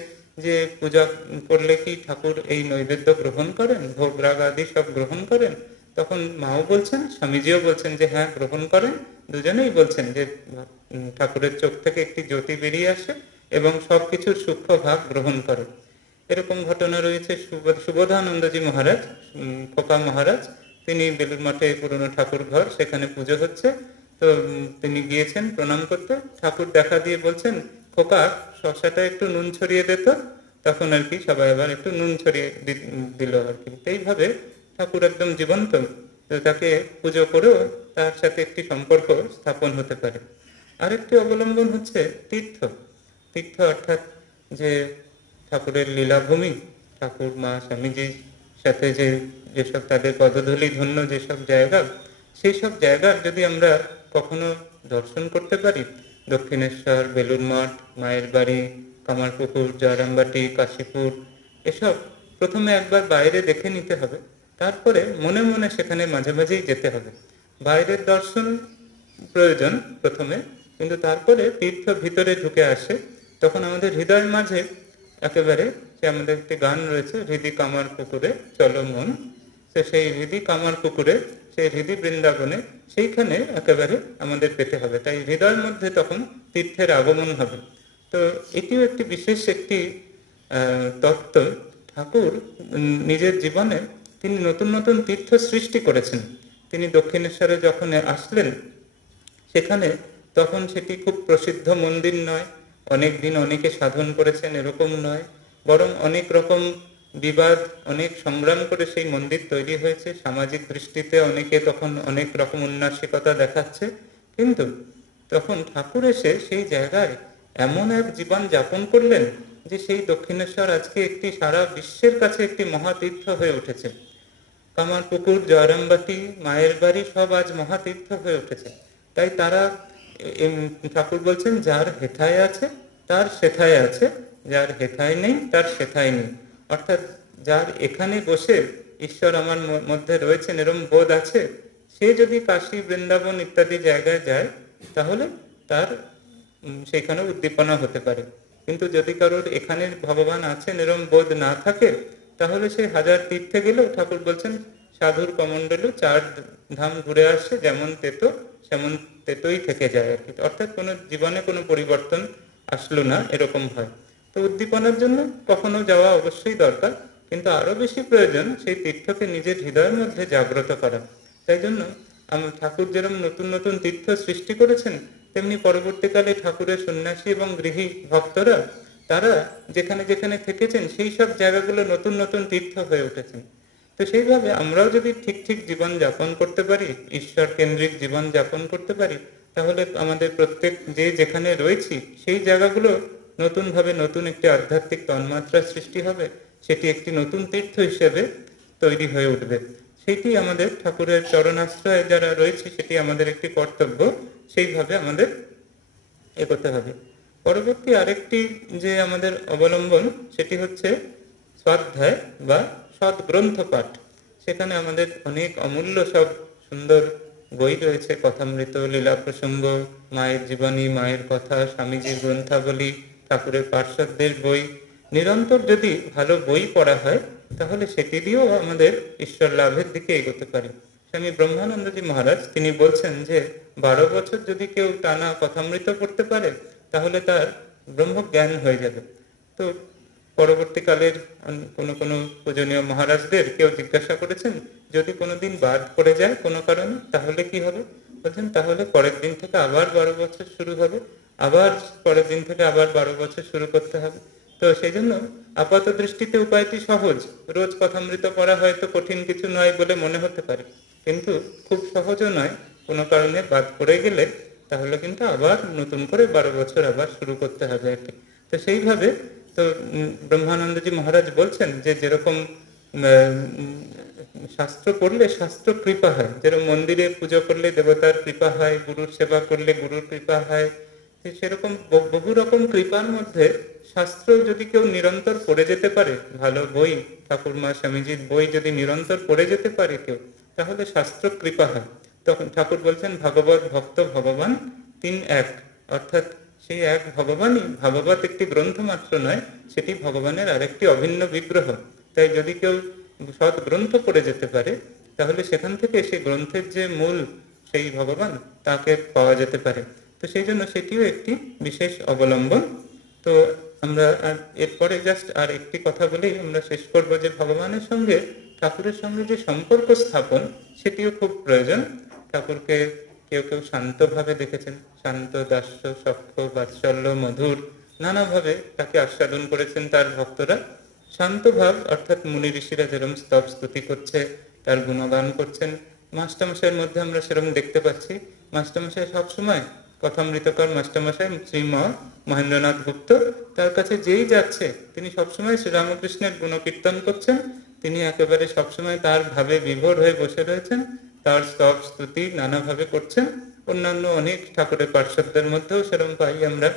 যে পূজা করলে কি ঠাকুর এই নৈবেদ্য গ্রহণ করেন, ভোগ রাগ আদি সব গ্রহণ করেন? তখন মাও বলছেন, স্বামীজিও বলছেন যে হ্যাঁ গ্রহণ করেন। দুজনেই বলছেন যে ঠাকুরের চোখ থেকে একটি জ্যোতি বেরিয়ে আসে এবং সবকিছুর সূক্ষ্ম ভাগ গ্রহণ করে। এরকম ঘটনা রয়েছে সুবোধানন্দজি মহারাজ, খোকা মহারাজ, তিনি বেলুর মঠে পুরনো ঠাকুর ঘর, সেখানে পুজো হচ্ছে। তো তিনি গিয়েছেন প্রণাম করতে, ঠাকুর দেখা দিয়ে বলছেন খোকা শশাটা একটু নুন ছড়িয়ে দিত। তখন আর কি সবাই আবার একটু নুন ছড়িয়ে দিল আর কি। এইভাবে ঠাকুর একদম জীবন্ত, তাকে পুজো করেও তার সাথে একটি সম্পর্ক স্থাপন হতে পারে। আরেকটি অবলম্বন হচ্ছে তীর্থ। তীর্থ অর্থাৎ যে ঠাকুরের লীলাভূমি, ঠাকুর মা স্বামীজির সাথে যেসব তাদের পদধূলি ধন্য যেসব জায়গা, সেই সব জায়গার যদি আমরা কখনো দর্শন করতে পারি, দক্ষিণেশ্বর, বেলুর মঠ, মায়ের বাড়ি, কামারপুকুর, জয়রামবাটি, কাশীপুর, এসব প্রথমে একবার বাইরে দেখে নিতে হবে, তারপরে মনে মনে সেখানে মাঝে মাঝেই যেতে হবে। বাইরের দর্শন প্রয়োজন প্রথমে, কিন্তু তারপরে তীর্থ ভিতরে ঢুকে আসে, তখন আমাদের হৃদয়ের মাঝে একেবারে, সে আমাদের একটি গান রয়েছে, হৃদি কামার পুকুরে চলো মন, সেই হৃদি কামার পুকুরে, সেই হৃদি বৃন্দাবনে, সেইখানে একেবারে আমাদের পেতে হবে। তাই হৃদয়ের মধ্যে তখন তীর্থের আগমন হবে। তো এটিও একটি বিশেষ একটি তত্ত্ব। ঠাকুর নিজের জীবনে তিনি নতুন নতুন তীর্থ সৃষ্টি করেছেন। তিনি দক্ষিণেশ্বরে যখন আসলেন, সেখানে তখন সেটি খুব প্রসিদ্ধ মন্দির নয়, অনেক দিন অনেকে সাধন করেছেন এরকম নয়, বরং অনেক রকম বিবাদ, অনেক সংগ্রাম করে সেই মন্দির তৈরি হয়েছে। সামাজিক দৃষ্টিতে অনেকে তখন অনেক রকম উন্নাসিকতা দেখাচ্ছে, কিন্তু তখন ঠাকুর এসে সেই জায়গায় এমন এক জীবন যাপন করলেন যে সেই দক্ষিণেশ্বর আজকে একটি সারা বিশ্বের কাছে একটি মহাতীর্থ হয়ে উঠেছে। কামারপুকুর, জয়রামবাটি, মায়ের বাড়ি সব আজ মহাতীর্থ হয়ে উঠেছে। তাই তারা, ঠাকুর বলছেন যার হেথায় আছে তার সেথায় আছে, যার হেথায় নেই তার সেথায় নেই। অর্থাৎ যার এখানে বসে ঈশ্বর আমার মধ্যে রয়েছেন এরম বোধ আছে, সে যদি কাশী, বৃন্দাবন ইত্যাদি জায়গায় যায়, তাহলে তার সেখানে উদ্দীপনা হতে পারে। কিন্তু যদি কারোর এখানে ভগবান আছেন এরম বোধ না থাকে, তাহলে সে হাজার তীর্থে গেলেও, ঠাকুর বলছেন সাধুর কমণ্ডলু চার ধাম ঘুরে আসে, যেমন তেতো সেমন তেতোই থেকে যায় আর কি। অর্থাৎ কোনো জীবনে কোনো পরিবর্তন আসলো না, এরকম হয়। তো উদ্দীপনার জন্য কখনো যাওয়া অবশ্যই দরকার, কিন্তু আরো বেশি প্রয়োজন সেই তীর্থকে নিজের হৃদয়ের মধ্যে জাগ্রত করা। তাই জন্য ঠাকুর যেরকম নতুন নতুন তীর্থ সৃষ্টি করেছেন, তেমনি পরবর্তীকালে ঠাকুরের সন্ন্যাসী এবং গৃহী ভক্তরা, তারা যেখানে যেখানে থেকেছেন সেই সব জায়গাগুলো নতুন নতুন তীর্থ হয়ে উঠেছেন। তো সেইভাবে আমরাও যদি ঠিক ঠিক জীবন যাপন করতে পারি, ঈশ্বর কেন্দ্রিক জীবন যাপন করতে পারি, তাহলে আমাদের প্রত্যেক যেখানে রয়েছি সেই জায়গাগুলো নতুনভাবে নতুন একটি আধ্যাত্মিক তন্মাত্রা সৃষ্টি হবে, সেটি একটি নতুন তীর্থ হিসেবে তৈরি হয়ে উঠবে। সেটি আমাদের ঠাকুরের চরণাশ্রয়ে যারা রয়েছে, সেটি আমাদের একটি কর্তব্য, সেইভাবে আমাদের এগোতে হবে। পরবর্তী আরেকটি যে আমাদের অবলম্বন, সেটি হচ্ছে স্বাধ্যায় বা সদ্গ্রন্থ পাঠ। সেখানে আমাদের অনেক অমূল্য সব সুন্দর বই রয়েছে, কথামৃত, লীলা প্রসঙ্গ, মায়ের জীবনী, মায়ের কথা, স্বামীজির গ্রন্থাবলী, ঠাকুরের পার্শ্বদের বই, নিরন্তর যদি ভালো বই পড়া হয় তাহলে সেটি দিয়েও আমাদের ঈশ্বর লাভের দিকে এগোতে পারে। স্বামী ব্রহ্মানন্দজি মহারাজ তিনি বলছেন যে 12 বছর যদি কেউ টানা কথামৃত পড়তে পারে তাহলে তার ব্রহ্মজ্ঞান হয়ে যাবে। তো পরবর্তীকালের কোনো পূজনীয় মহারাজদের কেউ জিজ্ঞাসা করেছেন যদি কোনোদিন বাদ পড়ে যায় কোনো কারণে তাহলে কি হবে? বলছেন তাহলে পরের দিন থেকে আবার 12 বছর শুরু হবে, আবার পরের দিন থেকে আবার 12 বছর শুরু করতে হবে। তো সেই জন্য আপাত দৃষ্টিতে উপায়টি সহজ, রোজ কথামৃত পড়া হয়তো কঠিন কিছু নয় বলে মনে হতে পারে, কিন্তু খুব সহজও নয়। কোনো কারণে বাদ পড়ে গেলে তাহলে কিন্তু আবার নতুন করে 12 বছর আবার শুরু করতে হবে আর কি। তো সেইভাবে তো ব্রহ্মানন্দজি মহারাজ বলছেন যে যেরকম শাস্ত্র পড়লে শাস্ত্র কৃপা হয়, যেরকম মন্দিরে পুজো করলে দেবতার কৃপা হয়, গুরুর সেবা করলে গুরুর কৃপা হয়, সেরকম বহু রকম কৃপার মধ্যে শাস্ত্র যদি কেউ নিরন্তর পড়ে যেতে পারে, ভালো বই ঠাকুরমা স্বামীজির বই যদি নিরন্তর পড়ে যেতে পারে কেউ, তাহলে শাস্ত্র কৃপা হয়। তখন ঠাকুর বলছেন ভাগবত ভক্ত ভগবান তিন এক, অর্থাৎ সেই এক ভগবানই, ভাগবত একটি গ্রন্থ মাত্র নয়, সেটি ভগবানের আরেকটি অভিন্ন বিগ্রহ। তাই যদি কেউ সৎ গ্রন্থ পড়ে যেতে পারে তাহলে সেখান থেকে সেই গ্রন্থের যে মূল সেই ভগবান তাকে পাওয়া যেতে পারে। তো সেই জন্য সেটিও একটি বিশেষ অবলম্বন। তো আমরা এরপরে জাস্ট আর একটি কথা বলেই আমরা শেষ করব যে ভগবানের সঙ্গে ঠাকুরের সঙ্গে যে সম্পর্ক স্থাপন সেটিও খুব প্রয়োজন। ঠাকুরকে কেউ কেউ শান্তভাবে দেখেছেন, শান্ত, দাস্য, সখ্য, বাৎসল্য, মধুর, নানাভাবে তাকে আস্বাদন করেছেন তার ভক্তরা। শান্ত ভাব অর্থাৎ মুনি ঋষিরা যেরকম স্তব স্তুতি করছে, তার গুণগান করছেন, মাস্টারমশাইয়ের মধ্যে আমরা সেরকম দেখতে পাচ্ছি। মাস্টারমশাই সবসময় কথামৃতকার মাস্টারমশাই শ্রী মহেন্দ্রনাথ গুপ্ত, তার কাছে যেই যাচ্ছে তিনি সবসময় শ্রীরামকৃষ্ণের গুণকীর্তন করছেন, তিনি একেবারে সবসময় তার ভাবে বিভোর হয়ে বসে রয়েছেন, তার স্তব স্তুতি নানাভাবে করছেন। অন্যান্য অনেক ঠাকুরের পার্শ্বদের মধ্যেও সেরকম পাই আমরা।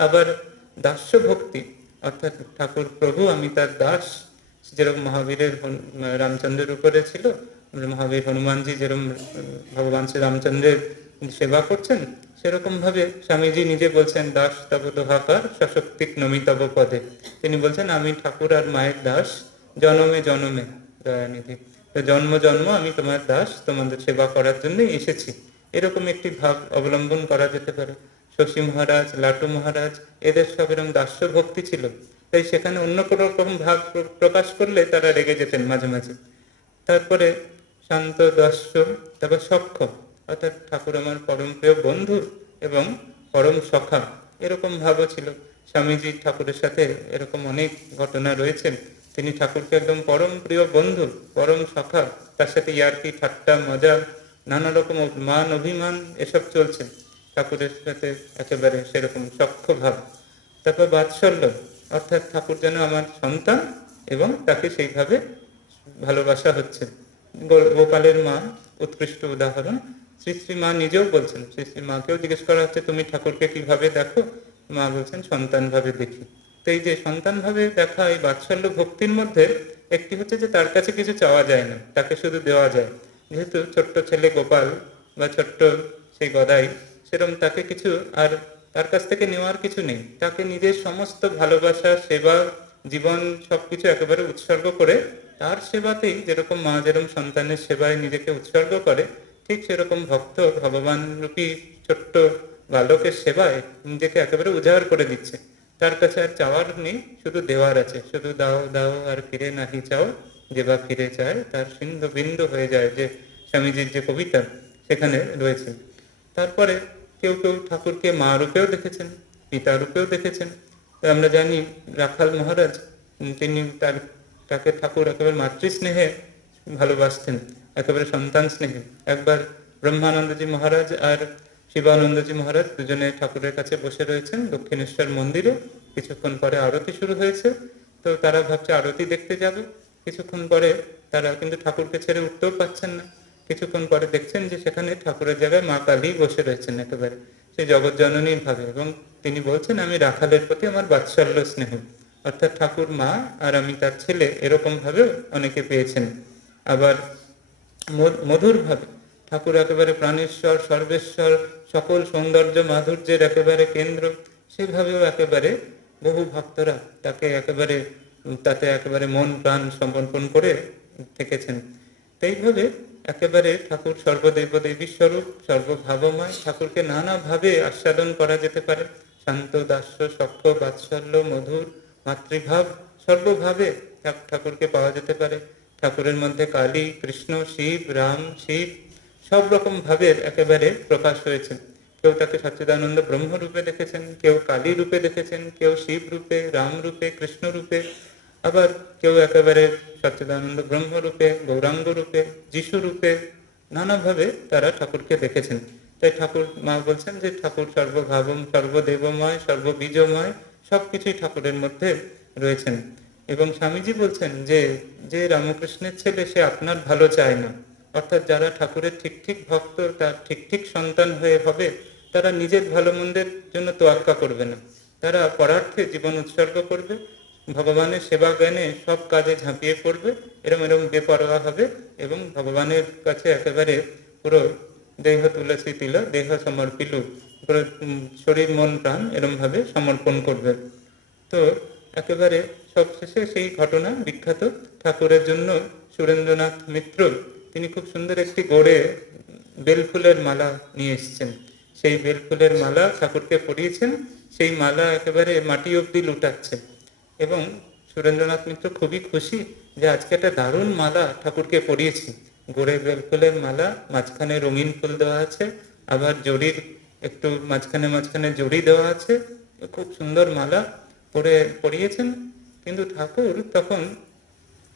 আবার দাস্য ভক্তি অর্থাৎ ঠাকুর প্রভু আমি তার দাস, যেরকম মহাবীরের রামচন্দ্রের উপরে ছিল, মহাবীর হনুমানজি যেরকম ভগবান শ্রী রামচন্দ্রের সেবা করছেন, সেরকম ভাবে স্বামীজি নিজে বলছেন দাস তব দোহাকার সশক্তিক নমি তব পদে। তিনি বলছেন আমি ঠাকুর আর মায়ের দাস, জনমে জনমে দয়ানিধি, তো জন্ম জন্ম আমি তোমার দাস, তোমাদের সেবা করার জন্য এসেছি। এরকম একটি ভাব অবলম্বন করা যেতে পারে। শশী মহারাজ, লাটু মহারাজ, এদের সব এরকম দাস্য ভক্তি ছিল, তাই সেখানে অন্য কোনো রকম ভাব প্রকাশ করলে তারা রেগে যেতেন মাঝে মাঝে। তারপরে শান্ত, দাস্য, তারপর সখ্য অর্থাৎ ঠাকুর আমার পরম প্রিয় বন্ধু এবং পরম সখা, এরকম ভাবও ছিল। স্বামীজি ঠাকুরের সাথে এরকম অনেক ঘটনা রয়েছে, তিনি ঠাকুরকে একদম পরম প্রিয় বন্ধু, পরম সখা, তার সাথে ইয়ার্কি ঠাট্টা মজা, নানা রকম মান অভিমান এসব চলছে ঠাকুরের সাথে, একেবারে সেরকম সখ্য ভাব। তারপর বাৎসল্য অর্থাৎ ঠাকুর যেন আমার সন্তান এবং তাকে সেইভাবে ভালোবাসা হচ্ছে। গোপালের মা উৎকৃষ্ট উদাহরণ। শ্রী শ্রী মা নিজেও বলছেন, শ্রী শ্রী মাকেও জিজ্ঞেস করা হচ্ছে তুমি ঠাকুরকে কিভাবে দেখো? মা বলছেন সন্তান ভাবে দেখি। তো এই যে সন্তান ভাবে দেখা, এই বাৎসল্য ভক্তির মধ্যে একটি হচ্ছে যে তার কাছে কিছু চাওয়া যায় না, তাকে শুধু দেওয়া যায়। যেহেতু ছোট্ট ছেলে গোপাল বা ছোট্ট সেই গদাই, সেরকম তাকে কিছু আর তার কাছ থেকে নেওয়ার কিছু নেই, তাকে নিজের সমস্ত ভালোবাসা, সেবা, জীবন সবকিছু একেবারে উৎসর্গ করে তার সেবাতেই, যেরকম মা যেরকম সন্তানের সেবায় নিজেকে উৎসর্গ করে, ঠিক সেরকম ভক্ত ভগবান রূপী ছোট্ট বালকের সেবায় নিজেকে একেবারে উজাড় করে দিচ্ছে। তার কাছে আর চাওয়ার নেই, শুধু দেওয়ার আছে। শুধু দাও দাও আর ফিরে নাহি চাও, যে বা ফিরে চায় তার সিন্ধু বিন্দু হয়ে যায়, যে স্বামীজির যে কবিতা সেখানে রয়েছে। তারপরে কেউ কেউ ঠাকুরকে মা রূপেও দেখেছেন, পিতা রূপেও দেখেছেন। আমরা জানি রাখাল মহারাজ, তিনি তাকে ঠাকুর একেবারে মাতৃস্নেহে ভালোবাসতেন, একেবারে সন্তান স্নেহে। একবার ব্রহ্মানন্দজি মহারাজ আর শিবানন্দজি মহারাজ দুজনে ঠাকুরের কাছে বসে রয়েছেন দক্ষিণেশ্বর মন্দিরে। কিছুক্ষণ পরে আরতি শুরু হয়েছে, তো তারা ভাবছে আরতি দেখতে যাবে। কিছুক্ষণ পরে তারা কিন্তু ঠাকুরকে ছেড়ে উঠতেও পাচ্ছেন না। কিছুক্ষণ পরে দেখছেন যে সেখানে ঠাকুরের জায়গায় মা কালী বসে রয়েছেন একেবারে সেই জগৎ জননীর ভাবে, এবং তিনি বলছেন আমি রাখালের প্রতি আমার বাৎসল্য স্নেহ, অর্থাৎ ঠাকুর মা আর আমি তার ছেলে, এরকম ভাবেও অনেকে পেয়েছেন। আবার মধুর ভাবে ঠাকুর একেবারে প্রাণেশ্বর, সর্বেশ্বর, সকল সৌন্দর্য মাধুর্যের একেবারে কেন্দ্র, সেভাবেও একেবারে বহু ভক্তরা তাতে একেবারে মন প্রাণ সমর্পণ করে থেকেছেন। তো এইভাবে একেবারে ঠাকুর সর্বদেব দেবী স্বরূপ, সর্বভাবময়। ঠাকুরকে নানাভাবে আস্বাদন করা যেতে পারে। শান্ত, দাস্য, সখ্য, বাৎসল্য, মধুর, মাতৃভাব সর্বভাবে ঠাকুরকে পাওয়া যেতে পারে। ঠাকুরের মধ্যে কালী, কৃষ্ণ, শিব, রাম, শিব সব রকম ভাবের একেবারে প্রকাশ হয়েছে। কেউ তাকে সচ্চিদানন্দ ব্রহ্ম রূপে দেখেছেন, কেউ কালী রূপে দেখেছেন, কেউ শিব রূপে, রাম রূপে, কৃষ্ণ রূপে, আবার কেউ একেবারে সচ্চিদানন্দ ব্রহ্ম রূপে, গৌরাঙ্গ রূপে, যিশু রূপে, নানাভাবে তারা ঠাকুরকে দেখেছেন। তাই ঠাকুর মা বলছেন যে ঠাকুর সর্বভাবম, সর্বদেবময়, সর্ববীজময়, সবকিছুই ঠাকুরের মধ্যে রয়েছেন। এবং স্বামীজি বলছেন যে যে রামকৃষ্ণের ছেলে সে আপনার ভালো চায় না। অর্থাৎ যারা ঠাকুরের ঠিক ঠিক ভক্ত, তার ঠিক ঠিক সন্তান হয়ে হবে, তারা নিজের ভালো মন্দের জন্য তোয়াক্কা করবে না। তারা পরার্থে জীবন উৎসর্গ করবে, ভগবানের সেবা জ্ঞানে সব কাজে ঝাঁপিয়ে পড়বে, এরম বেপরোয়া হবে এবং ভগবানের কাছে একেবারে পুরো দেহ তুলসী তিল, দেহ সমর্পিলু, পুরো শরীর মন প্রাণ এরম ভাবে সমর্পণ করবে। তো একেবারে সবশেষে সেই ঘটনা বিখ্যাত। ঠাকুরের জন্য সুরেন্দ্রনাথ মিত্র তিনি খুব সুন্দর একটি গড়ে বেলফুলের মালা নিয়ে এসেছেন। সেই বেলফুলের মালা ঠাকুরকে পরিয়েছেন। সেই মালা একেবারে মাটি অব্দি লুটাচ্ছেন এবং সুরেন্দ্রনাথ মিত্র খুবই খুশি যে আজকে একটা দারুণ মালা ঠাকুরকে পরিয়েছি। গড়ে বেলফুলের মালা, মাঝখানে রঙিন ফুল দেওয়া আছে, আবার জড়ির একটু মাঝখানে মাঝখানে জড়ি দেওয়া আছে। খুব সুন্দর মালা পরিয়েছেন। কিন্তু ঠাকুর তখন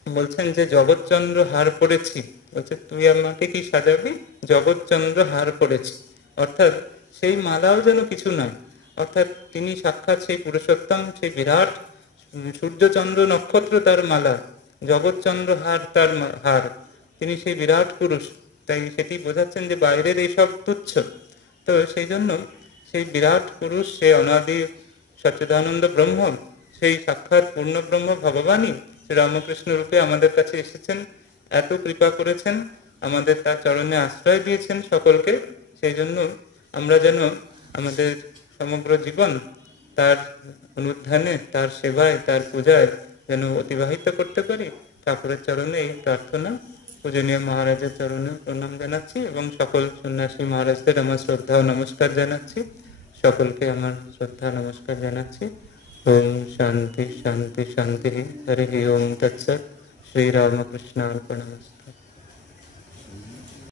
বলছেন যে জগৎচন্দ্র হার পড়েছি। বলছে তুই আমাকে কি সাজাবি? জগৎচন্দ্র হার পড়েছি। অর্থাৎ সেই মালাও যেন কিছু নয়। অর্থাৎ তিনি সাক্ষাৎ সেই পুরুষোত্তম, সেই বিরাট সূর্যচন্দ্র নক্ষত্র তার মালা, জগৎচন্দ্র হার তার হার। তিনি সেই বিরাট পুরুষ। তাই সেটি বোঝাচ্ছেন যে বাইরের এইসব তুচ্ছ। তো সেই জন্য সেই বিরাট পুরুষ, সে অনাদি সচ্চিদানন্দ ব্রহ্ম, সেই সাক্ষাৎ পূর্ণ ব্রহ্ম ভগবানই রামকৃষ্ণ রূপে আমাদের কাছে এসেছেন, এত কৃপা করেছেন, আমাদের তার চরণে আশ্রয় দিয়েছেন সকলকে। সেই জন্য আমরা যেন আমাদের সমগ্র জীবন তার অনুধ্যানে, তার সেবায়, তার পূজায় যেন অতিবাহিত করতে পারি। ঠাকুরের চরণে এই প্রার্থনা। পূজনীয় মহারাজের চরণে প্রণাম জানাচ্ছি এবং সকল সন্ন্যাসী মহারাজদের আমার শ্রদ্ধা ও নমস্কার জানাচ্ছি। সকলকে আমার শ্রদ্ধা নমস্কার জানাচ্ছি। ওম শান্তি শান্তি শান্তি। হরি ওম তৎসৎ। শ্রীরামকৃষ্ণার্পণমস্তু।